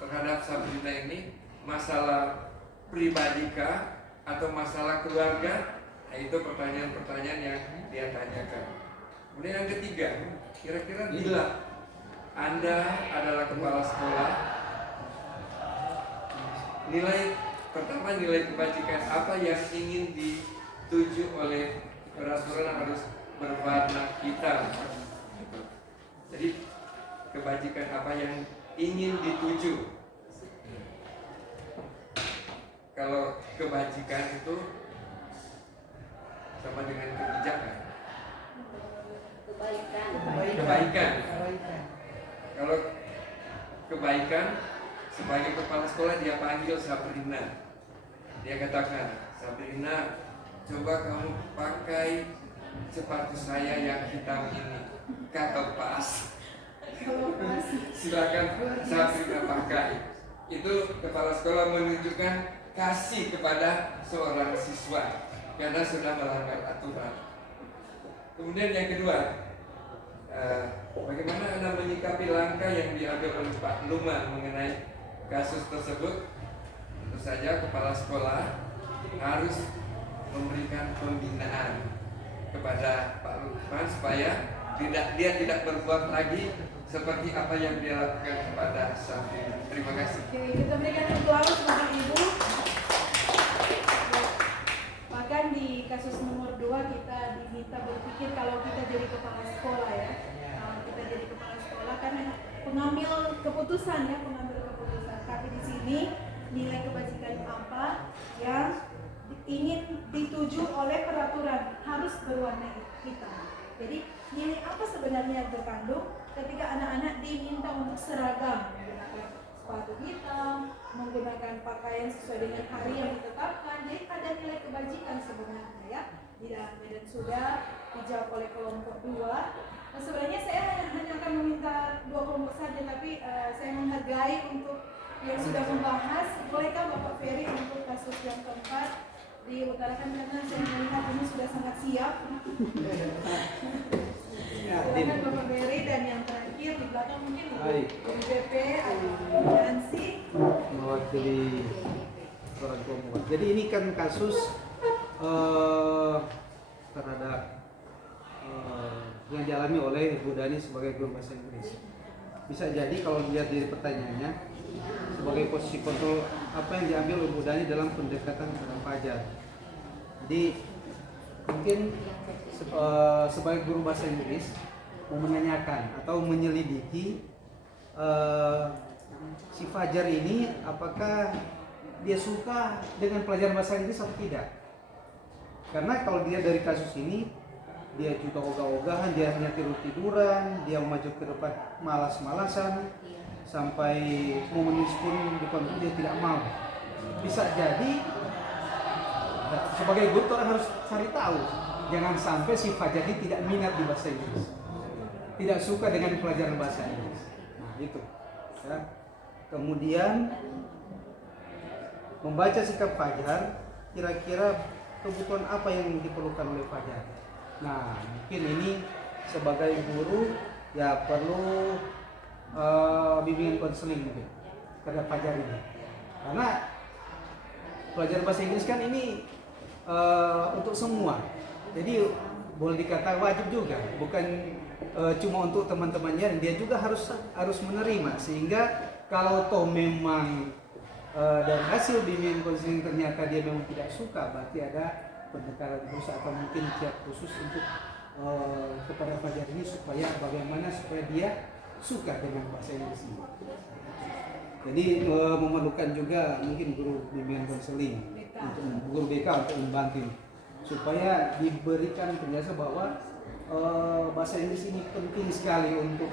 terhadap Sabrina ini? Masalah pribadikah atau masalah keluarga? Nah, itu pertanyaan-pertanyaan yang dia tanyakan. Kemudian yang ketiga, kira-kira bila Anda adalah kepala sekolah, nilai kebajikan apa yang ingin dituju oleh peraturan harus berwarna hitam. Jadi kebajikan apa yang ingin dituju? Kalau kebajikan itu sama dengan kebijakan. Kebaikan. Kalau kebaikan, sebagai kepala sekolah dia panggil Sabrina. Dia katakan, Sabrina, coba kamu pakai sepatu saya yang hitam ini. Kata pas. Silakan Sabrina pakai. Itu kepala sekolah menunjukkan kasih kepada seorang siswa karena sudah melanggar aturan. Kemudian yang kedua, bagaimana Anda menyikapi langkah yang diambil oleh Pak Lukman mengenai kasus tersebut? Tentu saja kepala sekolah harus memberikan pembinaan kepada Pak Lukman supaya dia tidak berbuat lagi seperti apa yang dia lakukan kepada Sabrina. Terima kasih. Oke, kita berikan aplaus Bapak Ibu. Bahkan di kasus nomor 2 kita diminta berpikir kalau kita jadi kepala sekolah ya. Kalau kita jadi kepala sekolah kan pengambil keputusan. Tapi di sini nilai kebajikan apa yang ingin dituju oleh peraturan harus berwarna hitam. Jadi nilai apa sebenarnya yang terkandung ketika anak-anak diminta untuk seragam, menggunakan sepatu hitam, menggunakan pakaian sesuai dengan hari yang ditetapkan. Jadi ada nilai kebajikan sebenarnya ya. Dan sudah dijawab oleh kelompok 2. Nah, sebenarnya saya hanya akan meminta 2 kelompok saja, tapi saya menghargai untuk yang sudah membahas. Bolehkah Bapak Ferry untuk kasus yang keempat diutarakan, karena saya melihat ini sudah sangat siap. Silakan Bapak Ferry, dan yang terakhir di belakang mungkin Ibu BP atau Nancy mewakili orang kelompok. Jadi ini kan kasus terhadap yang dialami oleh Ibu Dani sebagai guru bahasa Inggris. Bisa jadi kalau dilihat dari pertanyaannya, sebagai posisi kontrol apa yang diambil Ibu Dani dalam pendekatan terhadap Fajar. Jadi mungkin sebagai guru bahasa Inggris mau menanyakan atau menyelidiki si Fajar ini apakah dia suka dengan pelajaran bahasa Inggris atau tidak. Karena kalau dia dari kasus ini, dia juga ogah-ogahan, dia hanya tidur-tiduran, dia maju ke depan malas-malasan, sampai mau menulis pun di depan dia tidak mau. Bisa jadi sebagai guru orang harus cari tahu, jangan sampai si Fajar ini tidak minat di bahasa Inggris, tidak suka dengan pelajaran bahasa Inggris. Nah itu ya. Kemudian membaca sikap Fajar, kira-kira kebutuhan apa yang diperlukan oleh Fajar. Nah mungkin ini sebagai guru ya perlu bimbingan konseling mungkin terhadap Fajar ini, karena pelajaran bahasa Inggris kan ini untuk semua, jadi boleh dikatakan wajib juga, bukan cuma untuk teman-temannya, dan dia juga harus menerima. Sehingga kalau toh memang dari hasil bimbingan konseling ternyata dia memang tidak suka, berarti ada pendekatan khusus atau mungkin kiat khusus untuk kepada Fajar ini supaya bagaimana supaya dia suka dengan bahasa Inggris ini. Jadi memerlukan juga mungkin guru bimbingan konseling, guru BK untuk membantu supaya diberikan penjelasan bahwa bahasa Inggris ini penting sekali untuk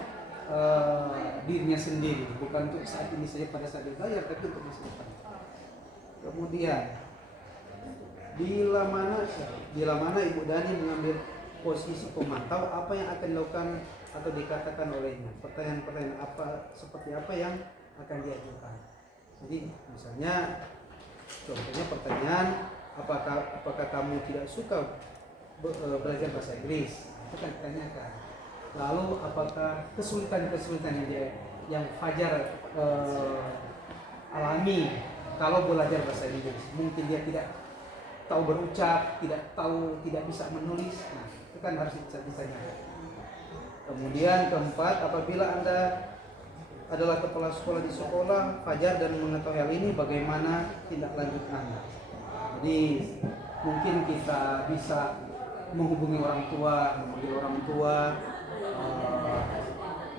dirinya sendiri, bukan untuk saat ini saja pada saat dia belajar, tapi untuk masa depan. Kemudian bila mana Ibu Dani mengambil posisi pemantau, apa yang akan dilakukan atau dikatakan olehnya, pertanyaan-pertanyaan apa seperti apa yang akan diajukan. Jadi misalnya contohnya pertanyaan, apakah kamu tidak suka belajar bahasa Inggris, itu kan ditanyakan. Lalu apakah kesulitan-kesulitan yang Fajar alami kalau belajar bahasa Inggris, mungkin dia tidak tahu berucap, tidak bisa menulis, nah itu kan harus ditanyakan. Kemudian keempat, apabila Anda adalah kepala sekolah di sekolah Fajar dan mengetahui hal ini, bagaimana tindak lanjut Anda? Jadi mungkin kita bisa menghubungi orang tua, memanggil orang tua,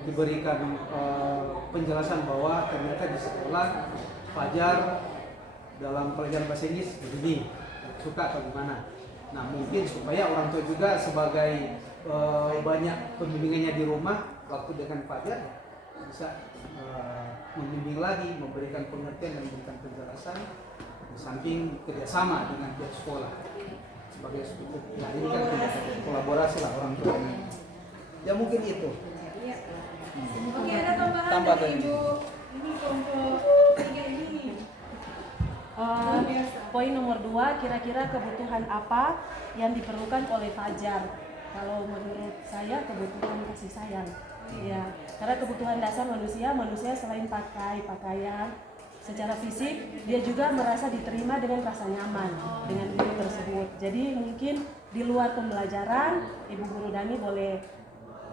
diberikan penjelasan bahwa ternyata di sekolah Fajar dalam pelajaran bahasa Inggris begini, suka atau gimana. Nah mungkin supaya orang tua juga sebagai banyak pembimbingannya di rumah waktu dengan Fajar bisa membimbing lagi, memberikan pengertian dan memberikan penjelasan, di samping kerjasama dengan pihak sekolah sebagai struktur. Nah ini kan kolaborasi lah orang tua. Ya mungkin itu. Ya. Oke, ada tambahan dari Ibu. Ini kelompok 3 ini. Poin nomor 2, kira-kira kebutuhan apa yang diperlukan oleh Fajar? Kalau menurut saya kebutuhan kasih sayang. Ya, karena kebutuhan dasar manusia selain pakaian secara fisik, dia juga merasa diterima dengan rasa nyaman dengan guru tersebut. Jadi mungkin di luar pembelajaran, Ibu Guru Dani boleh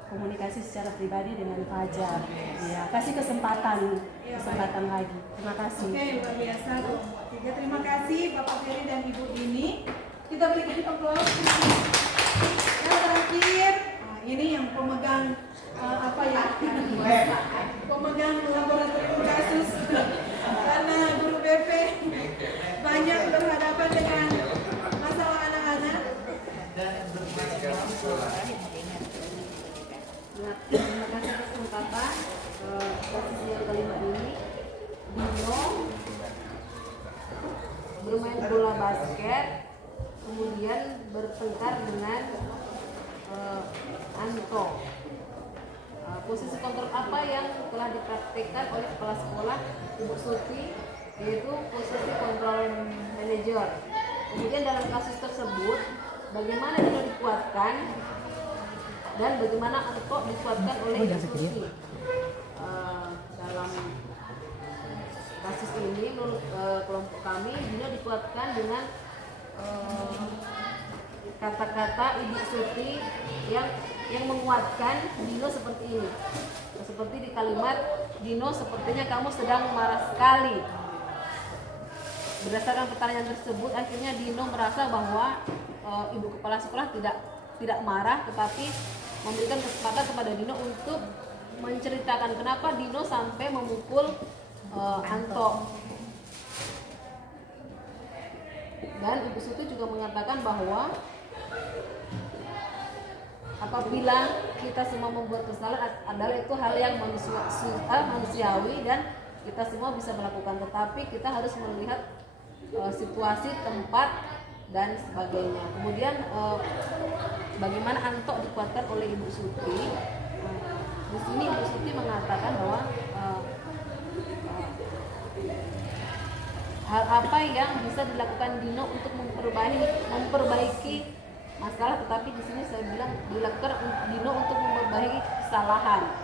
komunikasi secara pribadi dengan Fajar. Ya, kasih kesempatan lagi. Terima kasih. Oke, luar biasa kelompok 3. Terima kasih Bapak Ferry dan Ibu Dini. Kita berikan aplaus. Yang terakhir, ini yang pemegang pemegang laboratorium kasus, karena guru BP banyak berhadapan dengan bertengkar dengan Anto. Posisi kontrol apa yang telah dipraktikkan oleh kepala sekolah Ibu Suti, yaitu posisi kontrol manajer. Kemudian dalam kasus tersebut, bagaimana Dino dikuatkan dan bagaimana Anto dikuatkan oleh Ibu Suti. Dalam kasus ini menurut kelompok kami, Dino dikuatkan dengan kata-kata Ibu Suti yang menguatkan Dino seperti ini. Seperti di kalimat, Dino sepertinya kamu sedang marah sekali. Berdasarkan pertanyaan tersebut, akhirnya Dino merasa bahwa ibu kepala sekolah tidak marah, tetapi memberikan kesempatan kepada Dino untuk menceritakan kenapa Dino sampai memukul Anto. Dan Ibu Suti juga mengatakan bahwa apabila kita semua membuat kesalahan adalah itu hal yang manusiawi dan kita semua bisa melakukan, tetapi kita harus melihat situasi, tempat dan sebagainya. Kemudian bagaimana Anto dikuatkan oleh Ibu Suti. Di sini Ibu Suti mengatakan bahwa hal apa yang bisa dilakukan Dino untuk memperbaiki masalah, tetapi di sini saya bilang dilakukan Dino untuk memperbaiki kesalahan.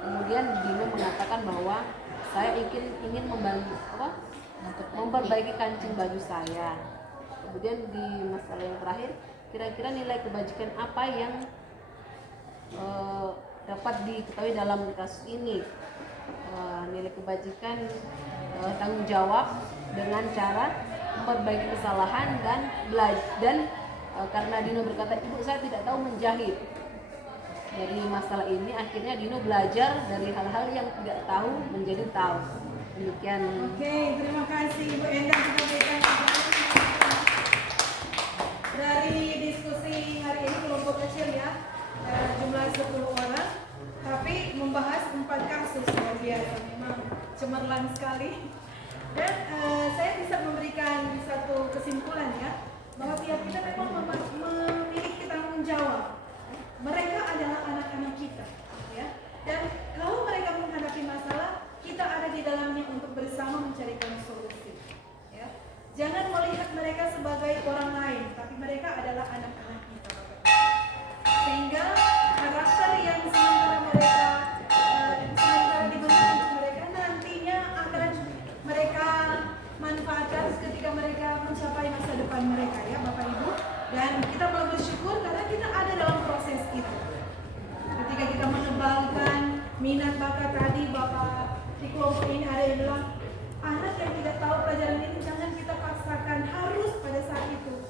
Kemudian Dino mengatakan bahwa saya ingin memperbaiki kancing baju saya. Kemudian di masalah yang terakhir, kira-kira nilai kebajikan apa yang dapat diketahui dalam kasus ini. Nilai kebajikan tanggung jawab dengan cara memperbaiki kesalahan dan belajar. Karena Dino berkata, ibu saya tidak tahu menjahit. Dari masalah ini akhirnya Dino belajar dari hal-hal yang tidak tahu menjadi tahu. Demikian. Oke, terima kasih Ibu Endang sudah berikan dari diskusi hari ini kelompok kecil ya, jumlah 10 orang, tapi membahas 4 kasus luar biasa, memang cemerlang sekali. Dan saya bisa memberikan satu kesimpulan ya, bahwa tiap kita memang memiliki tanggung jawab. Mereka adalah anak-anak kita, ya. Dan kalau mereka menghadapi masalah, kita ada di dalamnya untuk bersama mencarikan solusi. Ya. Jangan melihat mereka sebagai orang lain, tapi mereka adalah anak-anak kita. Sehingga karakter yang sementara dibentuk untuk mereka nantinya akan mereka manfaatkan ketika mereka mencapai masa depan mereka, ya Bapak Ibu. Dan kita perlu bersyukur karena kita ada dalam proses itu. Ketika kita mengembangkan minat bakat tadi, Bapak di kelompok ini ada yang bilang, anak yang tidak tahu pelajaran ini jangan kita paksakan harus pada saat itu.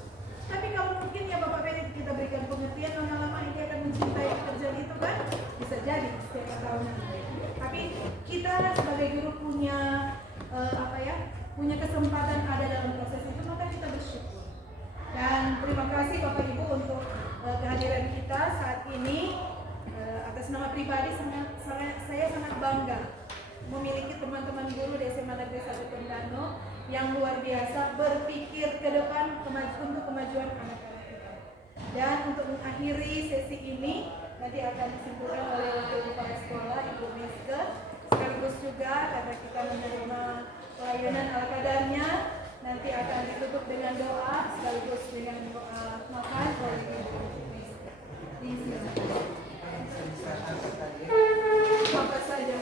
Tapi kalau mungkin ya Bapak Beni kita berikan pengertian, lama-lama ini akan mencintai pekerjaan itu kan, bisa jadi setiap tahun nanti. Tapi kita sebagai guru punya punya kesempatan ada dalam proses itu, maka kita bersyukur. Dan terima kasih Bapak Ibu untuk kehadiran kita saat ini. Atas nama pribadi saya sangat bangga memiliki teman-teman guru di SMA Negeri 1 Tondano yang luar biasa berpikir ke depan untuk kemajuan anak-anak kita. Dan untuk mengakhiri sesi ini nanti akan disimpulkan oleh Wakil Kepala Sekolah Ibu Meske, sekaligus juga karena kita menerima pelayanan ala kadarnya, nanti akan ditutup dengan doa sekaligus dengan doa makan oleh Ibu Meske. Disilakan. Bapak saja.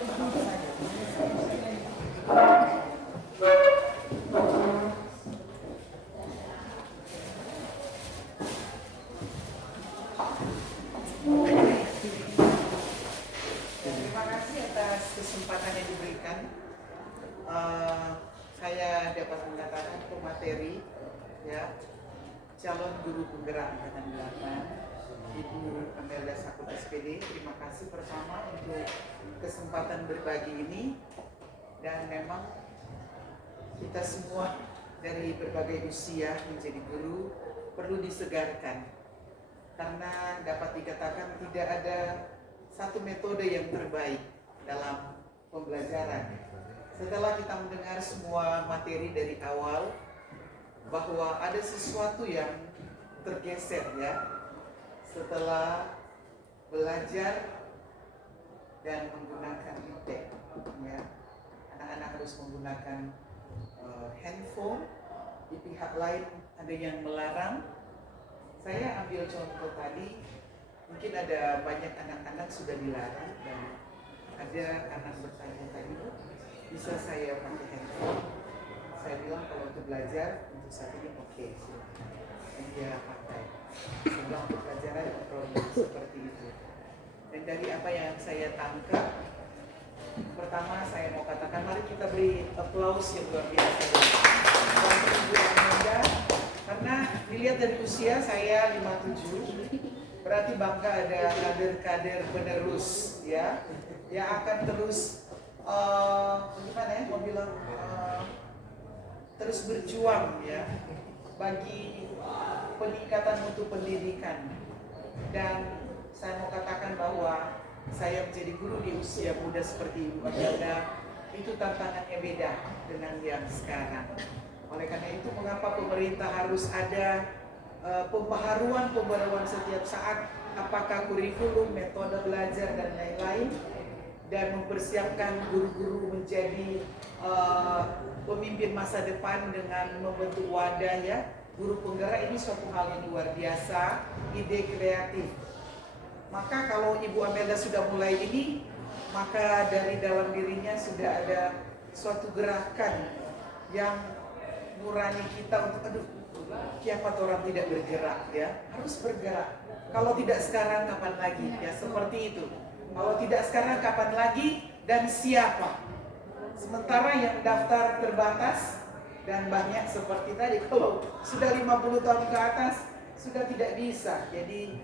Terima kasih atas kesempatan yang diberikan. Saya dapat mengatakan pemateri ya, calon guru penggerak angkatan 8 Ibu Amelda Saputra SPD. Terima kasih pertama untuk kesempatan berbagi ini, dan memang kita semua dari berbagai usia menjadi guru perlu disegarkan, karena dapat dikatakan tidak ada satu metode yang terbaik dalam pembelajaran. Setelah kita mendengar semua materi dari awal, bahwa ada sesuatu yang tergeser ya. Setelah belajar dan menggunakan ipad ya, anak-anak harus menggunakan handphone. Di pihak lain ada yang melarang. Saya ambil contoh tadi, mungkin ada banyak anak-anak sudah dilarang dan ada anak bertanya tadi, bisa saya pakai handphone? Saya bilang kalau untuk belajar untuk saat ini oke, dan dia pakai. Sehingga untuk belajar ada problem seperti itu. Dan dari apa yang saya tangkap, pertama saya mau katakan, mari kita beri applause yang luar biasa untuk Ibu Amanda, karena dilihat dari usia saya 57, berarti bangga ada kader-kader penerus ya, yang akan terus gimana ya mau bilang, terus berjuang ya bagi peningkatan mutu pendidikan. Dan saya mau katakan bahwa saya menjadi guru di usia muda seperti Ibu Amanda, itu tantangannya beda dengan yang sekarang. Oleh karena itu, mengapa pemerintah harus ada pembaharuan setiap saat, apakah kurikulum, metode belajar, dan lain-lain, dan mempersiapkan guru-guru menjadi pemimpin masa depan dengan membentuk wadah ya. Guru penggerak ini suatu hal yang luar biasa, ide kreatif. Maka kalau Ibu Amanda sudah mulai ini, maka dari dalam dirinya sudah ada suatu gerakan yang nurani kita untuk, aduh, kiamat orang tidak bergerak ya, harus bergerak. Kalau tidak sekarang kapan lagi ya, seperti itu. Kalau tidak sekarang kapan lagi dan siapa? Sementara yang daftar terbatas dan banyak seperti tadi, kalau sudah 50 tahun ke atas sudah tidak bisa. Jadi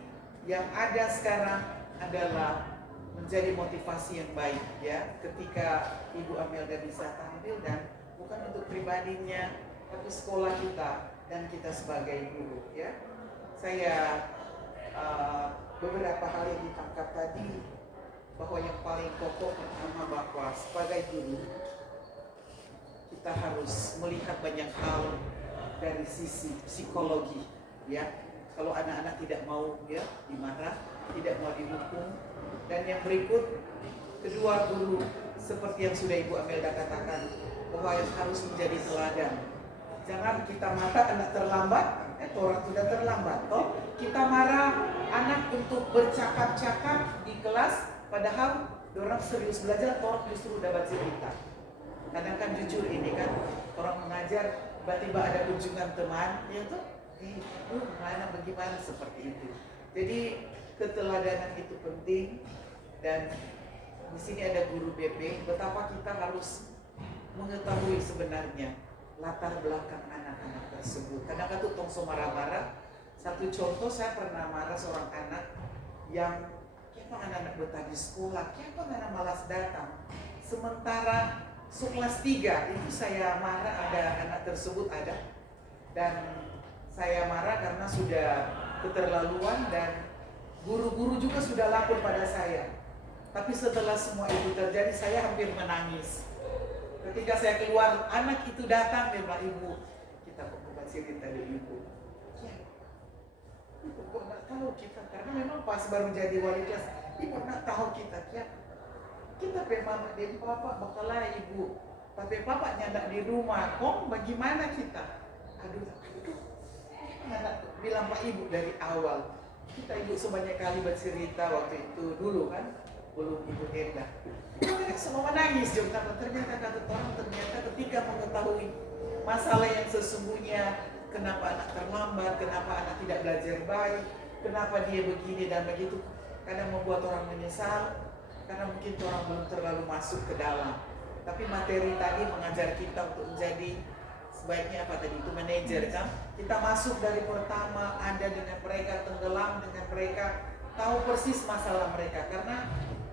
yang ada sekarang adalah menjadi motivasi yang baik ya, ketika Ibu Amelda bisa tampil, dan bukan untuk pribadinya tapi sekolah kita dan kita sebagai guru ya. Saya beberapa hal yang ditangkap tadi, bahwa yang paling pokok pertama bahwa sebagai guru kita harus melihat banyak hal dari sisi psikologi ya. Kalau anak-anak tidak mau ya dimarah, tidak mau dihukum. Dan yang berikut, kedua guru seperti yang sudah Ibu Amelda katakan, bahwa harus menjadi teladan. Jangan kita marah anak terlambat, orang sudah terlambat. Toh kita marah anak untuk bercakap-cakap di kelas, padahal orang serius belajar, orang justru dapat cerita. Kadang kan jujur ini kan, orang mengajar tiba-tiba ada kunjungan teman, ya tuh, mana bagaimana seperti itu. Jadi keteladanan itu penting, dan di sini ada guru BP, betapa kita harus mengetahui sebenarnya latar belakang anak-anak tersebut. Kadang-kadang tuh tongso marah-marah. Satu contoh, saya pernah marah seorang anak yang kenapa anak-anak betah di sekolah, kenapa anak malas datang. Sementara kelas 3 itu saya marah, ada anak tersebut ada, dan saya marah karena sudah keterlaluan, dan guru-guru juga sudah lapor pada saya. Tapi setelah semua itu terjadi, saya hampir menangis. Ketika saya keluar, anak itu datang, dia bilang, "Ibu, kita bukan cerita dari Ibu. Ya, Ibu kok nggak tahu kita, karena memang pas baru jadi wali kelas, Ibu nggak tahu kita. Ya, kita pe mama dan papa bakalah Ibu, tapi papa nyandak di rumah. Oh, bagaimana kita? Aduh, anak bilang Pak Ibu dari awal. Kita Ibu sebanyak kali bercerita waktu itu dulu kan, belum Ibu Enda. Kita semua menangis juga, ternyata kata orang, ternyata ketika mengetahui masalah yang sesungguhnya, kenapa anak terlambat, kenapa anak tidak belajar baik, kenapa dia begini dan begitu, kadang membuat orang menyesal, karena mungkin orang belum terlalu masuk ke dalam. Tapi materi tadi mengajar kita untuk menjadi sebaiknya apa tadi itu manajer kan. Kita masuk dari pertama, ada dengan mereka, tenggelam dengan mereka, tahu persis masalah mereka, karena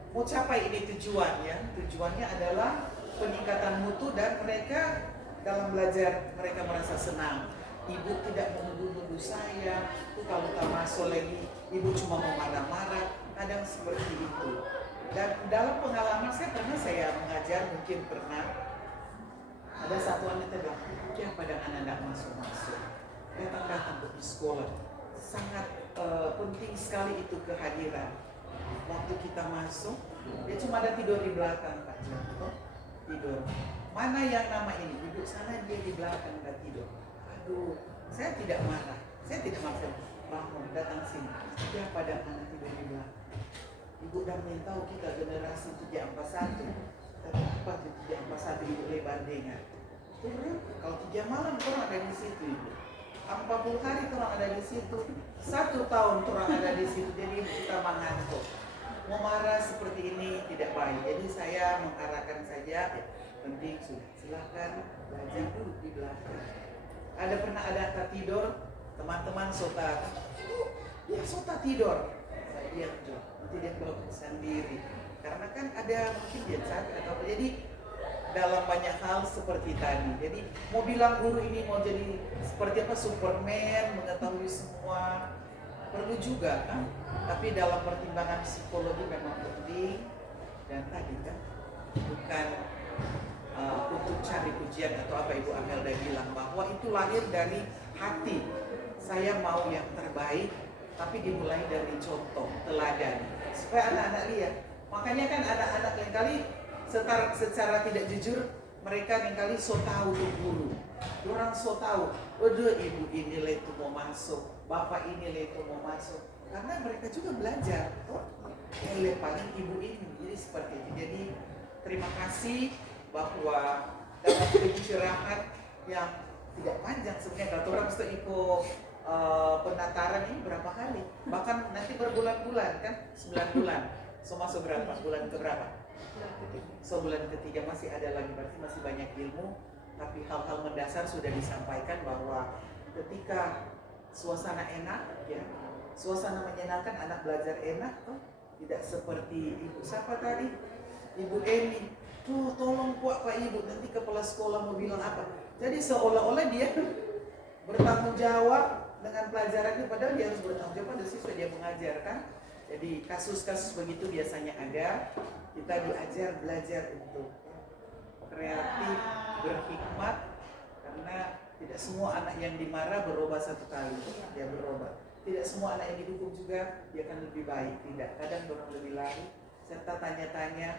mau capai ini tujuannya. Tujuannya adalah peningkatan mutu, dan mereka dalam belajar mereka merasa senang. Ibu tidak menuduh-nuduh saya, kalau tak masuk lagi ibu cuma mau marah-marah, kadang seperti itu. Dan dalam pengalaman saya mengajar, mungkin pernah ada satu anak bilang, ya pada anak-anak masuk-masuk, datang-datang ke sekolah. sangat penting sekali itu kehadiran. Waktu kita masuk, dia cuma ada tidur di belakang Pak Joko, tidur. Mana yang nama ini? Duduk sana, dia di belakang dan tidur. Aduh, saya tidak marah, saya tidak maksud bangun datang sini. Dia pada anak tidur di belakang. Ibu dah tahu kita generasi 341. Tapi apa tuh 341 Ibu lebar dengar? Itu berapa? Kalau 3 malam orang ada di situ Ibu. 40 hari orang ada di situ. 1 tahun orang ada di situ. Jadi kita mengantuk. Mau marah seperti ini tidak baik. Jadi saya mengarahkan saja. Penting sudah. Silakan belajar dulu di belakang. Pernah ada tidur, teman-teman sota. Ya sota tidur. Saya diam tuh. Nanti dia bawa sendiri. Karena kan ada mungkin dia capek atau apa. Jadi dalam banyak hal seperti tadi. Jadi mau bilang guru ini mau jadi seperti apa Superman, mengetahui semua, perlu juga kan. Tapi dalam pertimbangan psikologi memang penting. Dan tadi kan bukan untuk cari pujian atau apa Ibu Amelda bilang, bahwa itu lahir dari hati. Saya mau yang terbaik, tapi dimulai dari contoh, teladan, supaya anak-anak lihat. Makanya kan anak-anak yang kali secara tidak jujur, mereka yang kali so tahu tuh guru. Orang so tahu, waduh ibu ini itu mau masuk, bapak ini itu mau masuk. Karena mereka juga belajar, paling ibu ini. Jadi seperti itu. Jadi terima kasih bahwa dalam pencerahan yang tidak panjang sebenarnya. Kalau orang mesti ikut penataran ini berapa kali? Bahkan nanti berbulan-bulan kan, 9 bulan. So masuk berapa? Bulan ke berapa? So bulan ketiga masih ada lagi, berarti masih banyak ilmu. Tapi hal-hal mendasar sudah disampaikan bahwa ketika suasana enak, ya, suasana menyenangkan, anak belajar enak, tuh tidak seperti ibu siapa tadi? Ibu Eni. Tuh tolong Pak Ibu, nanti kepala sekolah mau bilang apa? Jadi seolah-olah dia bertanggung jawab dengan pelajarannya, padahal dia harus bertanggung jawab pada siswa dia mengajar kan. Jadi kasus-kasus begitu biasanya ada. Kita diajar belajar untuk kreatif, berhikmat, karena tidak semua anak yang dimarah berubah satu kali, dia berubah. Tidak semua anak yang didukung juga dia akan lebih baik, tidak. Kadang orang lebih lari, serta tanya-tanya.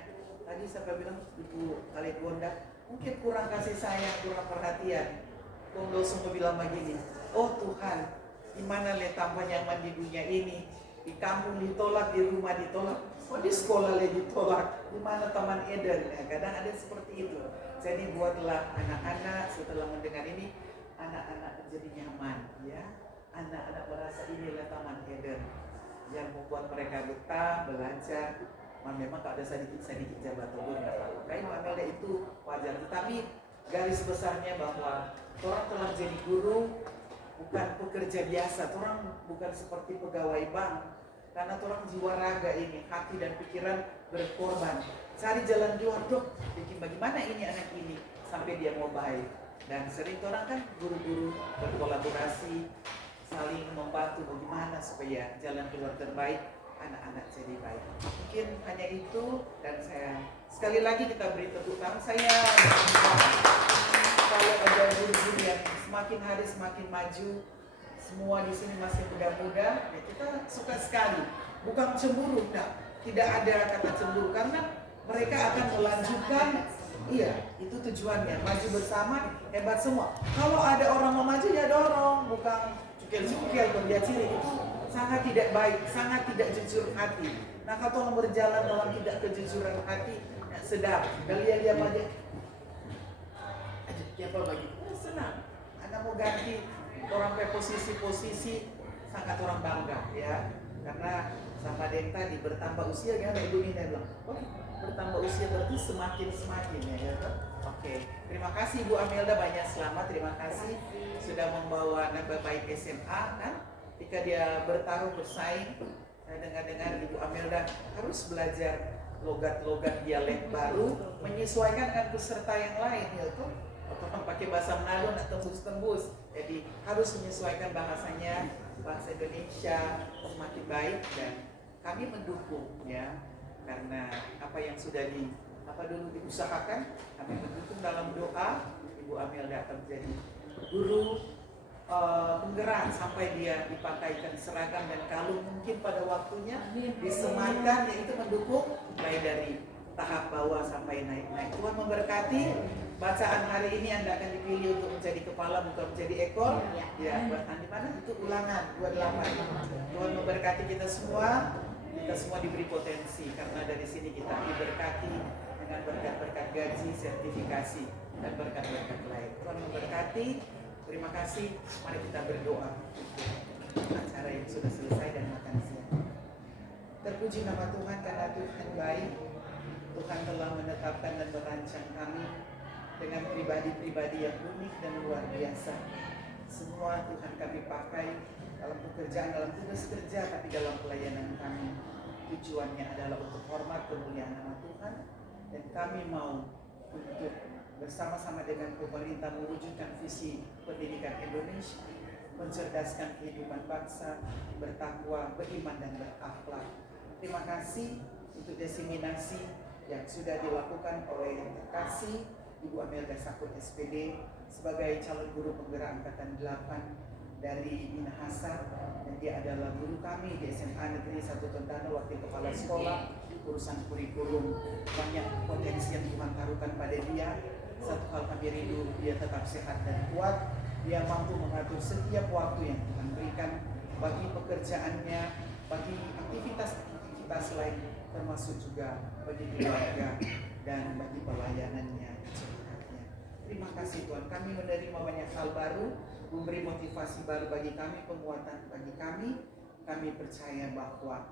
Tadi siapa bilang Ibu Kalegonda, mungkin kurang kasih sayang, kurang perhatian. Kondo semua bilang begini, oh Tuhan, di mana tambah nyaman di dunia ini? Di kampung ditolak, di rumah ditolak, oh di sekolah ditolak, di mana Taman Eden? Ya, kadang ada seperti itu. Jadi buatlah anak-anak setelah mendengar ini, anak-anak menjadi nyaman, ya. Anak-anak merasa inilah Taman Eden yang membuat mereka betah belajar. Memang kalau ada sedikit jabat turun nggak apa-apa. Kayak Amelda itu wajar. Tetapi garis besarnya bahwa orang telah jadi guru bukan pekerja biasa. Orang bukan seperti pegawai bank. Karena orang jiwa raga ini, hati dan pikiran berkorban. Cari jalan keluar, dok. Bikin bagaimana ini anak ini sampai dia mau baik. Dan sering orang kan guru-guru berkolaborasi, saling membantu bagaimana supaya jalan keluar terbaik anak-anak jadi baik. Mungkin hanya itu, dan saya sekali lagi kita beri tepuk tangan. Saya kalau ada guru-guru yang semakin hari semakin maju, semua di sini masih muda-muda, ya kita suka sekali. Bukan cemburu, tidak ada kata cemburu, karena mereka akan melanjutkan. Iya, itu tujuannya, maju bersama, hebat semua. Kalau ada orang mau maju ya dorong, bukan cukel-cukel kerja ciri, itu sangat tidak baik, sangat tidak jujur hati. Nah kalau orang berjalan dalam tidak kejujuran hati, ya sedap. Kalian lihat aja, siapa lagi? Senang. Anda mau ganti orang ke posisi-posisi, sangat orang bangga, ya. Karena sama yang tadi bertambah usia, ya, Ibu Nina bilang, oh bertambah usia berarti semakin ya, ya. Oke, terima kasih Bu Amelda, banyak selamat, terima kasih sudah membawa anak baik SMA kan. Ketika dia bertarung bersaing, saya dengar-dengar Ibu Amelda harus belajar logat-logat dialek baru, menyesuaikan dengan peserta yang lain, yaitu orang pakai bahasa Manado nak tembus-tembus, jadi harus menyesuaikan bahasanya, bahasa Indonesia semakin baik, dan kami mendukung ya, karena apa yang sudah diusahakan, kami mendukung dalam doa. Ibu Amelda akan menjadi guru penggerak sampai dia dipakaikan seragam dan kalung mungkin pada waktunya disematkan, yaitu mendukung mulai dari tahap bawah sampai naik-naik. Tuhan memberkati. Bacaan hari ini Anda akan dipilih untuk menjadi kepala bukan menjadi ekor. Ya, di mana itu Ulangan 28. Tuhan memberkati kita semua. Kita semua diberi potensi karena dari sini kita diberkati dengan berkat-berkat gaji, sertifikasi dan berkat-berkat lain. Tuhan memberkati. Terima kasih. Mari kita berdoa untuk acara yang sudah selesai dan makan siang. Terpuji nama Tuhan karena Tuhan baik. Tuhan telah menetapkan dan merancang kami dengan pribadi-pribadi yang unik dan luar biasa. Semua Tuhan kami pakai dalam pekerjaan, dalam tugas kerja, tapi dalam pelayanan kami. Tujuannya adalah untuk hormat kemuliaan nama Tuhan, dan kami mau untuk bersama-sama dengan pemerintah mewujudkan visi pendidikan Indonesia, mencerdaskan kehidupan bangsa, bertakwa, beriman dan berakhlak. Terima kasih untuk diseminasi yang sudah dilakukan oleh yang terkasih Ibu Amelda Sakut SPD sebagai calon guru penggerak angkatan 8 dari Minahasa, dan dia adalah guru kami di SMA Negeri 1 Tondano, wakil kepala sekolah, urusan kurikulum. Banyak potensi yang Tuhan taruhkan pada dia. Satu hal kami rindu, dia tetap sehat dan kuat. Dia mampu mengatur setiap waktu yang Tuhan berikan bagi pekerjaannya, bagi aktivitas lain, termasuk juga bagi keluarga dan bagi pelayanannya. Terima kasih Tuhan, kami menerima banyak hal baru, memberi motivasi baru bagi kami, penguatan bagi kami. Kami percaya bahwa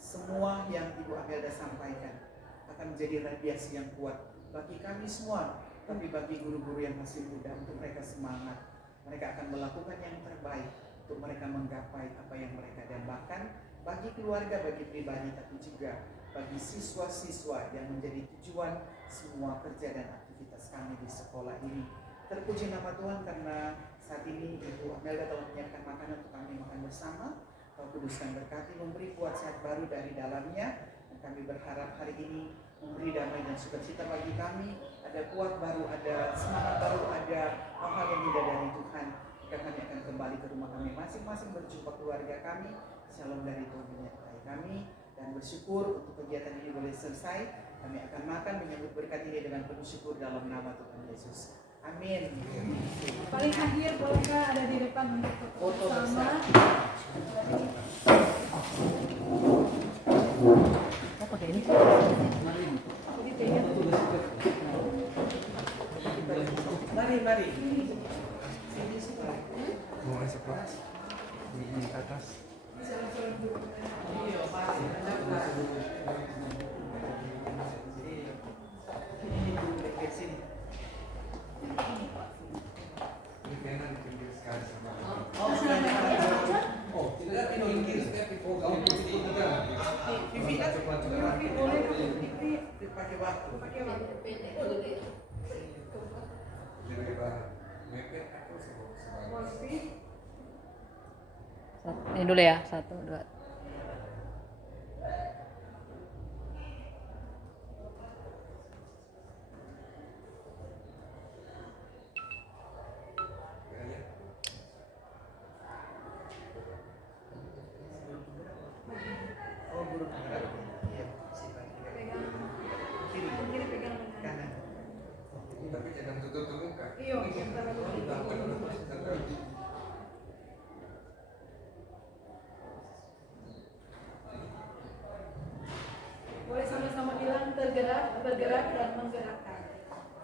semua yang Ibu Amelda sampaikan akan menjadi radiasi yang kuat bagi kami semua, tapi bagi guru-guru yang masih muda, untuk mereka semangat. Mereka akan melakukan yang terbaik untuk mereka menggapai apa yang mereka dambakan, bagi keluarga, bagi pribadi, tapi juga bagi siswa-siswa yang menjadi tujuan semua kerja dan aktivitas kami di sekolah ini. Terpuji nama Tuhan karena saat ini Ibu Amelda telah menyiapkan makanan untuk kami makan bersama. Kau kuduskan berkati, memberi kuat sehat baru dari dalamnya, dan kami berharap hari ini memberi damai dan sukacita bagi kami. Ada kuat baru, ada semangat baru, ada hal-hal yang indah dari Tuhan. Jika kami akan kembali ke rumah kami masing-masing, berjumpa keluarga kami. Shalom dari Tuhan menyertai kami, dan bersyukur untuk kegiatan ini boleh selesai. Kami akan makan menyambut berkat ini dengan penuh syukur dalam nama Tuhan Yesus. Amin. Paling akhir bolehkah ada di depan untuk foto bersama? Mari. Mau masuk kelas? Di atas. Iya, Pak. Ini dulu dekat sini. Ini pena di pinggir sekali sama. Oh, tidak pinggir step di program. Pipi kan pipi boleh pipi dipakai waktu. Jadi bahan mepet atau sebagai. Ini dulu ya, 1, 2. Oh, guru penggerak. Iya, kiri pegang kanan. Tapi jangan tutup muka. Iya, boleh sama-sama bilang tergerak, bergerak, dan menggerakkan.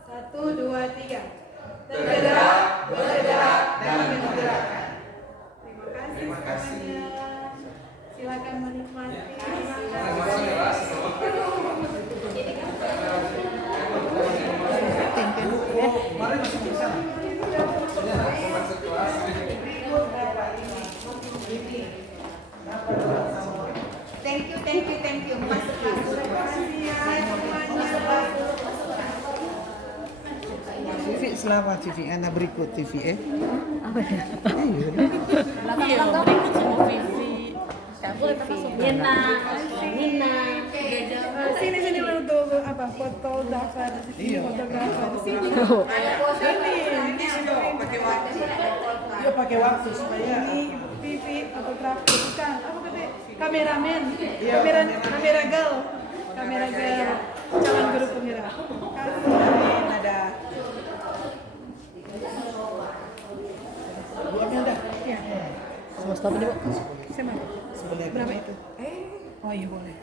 1, 2, 3. Tergerak, bergerak, dan menggerakkan. Terima kasih semuanya. Silakan menikmati. Mari masuk ke sana. Masuk kelas. Thank you. Masuk kelas. Terima kasih ya semuanya. Vivi, selamat Vivi. Anak berikut Vivi Iya, berikut sama Vivi. Nina. Sini untuk apa? Foto daftar di sini, fotografer di sini. Pakai waktu. Iya pakai waktu supaya ini Vivi fotografer bukan apa tadi kameramen kamera girl calon guru penggerak amin ada Bu Amel dah. ya Semesta apa nih, Bu? sama Sebenarnya berapa itu oh iya boleh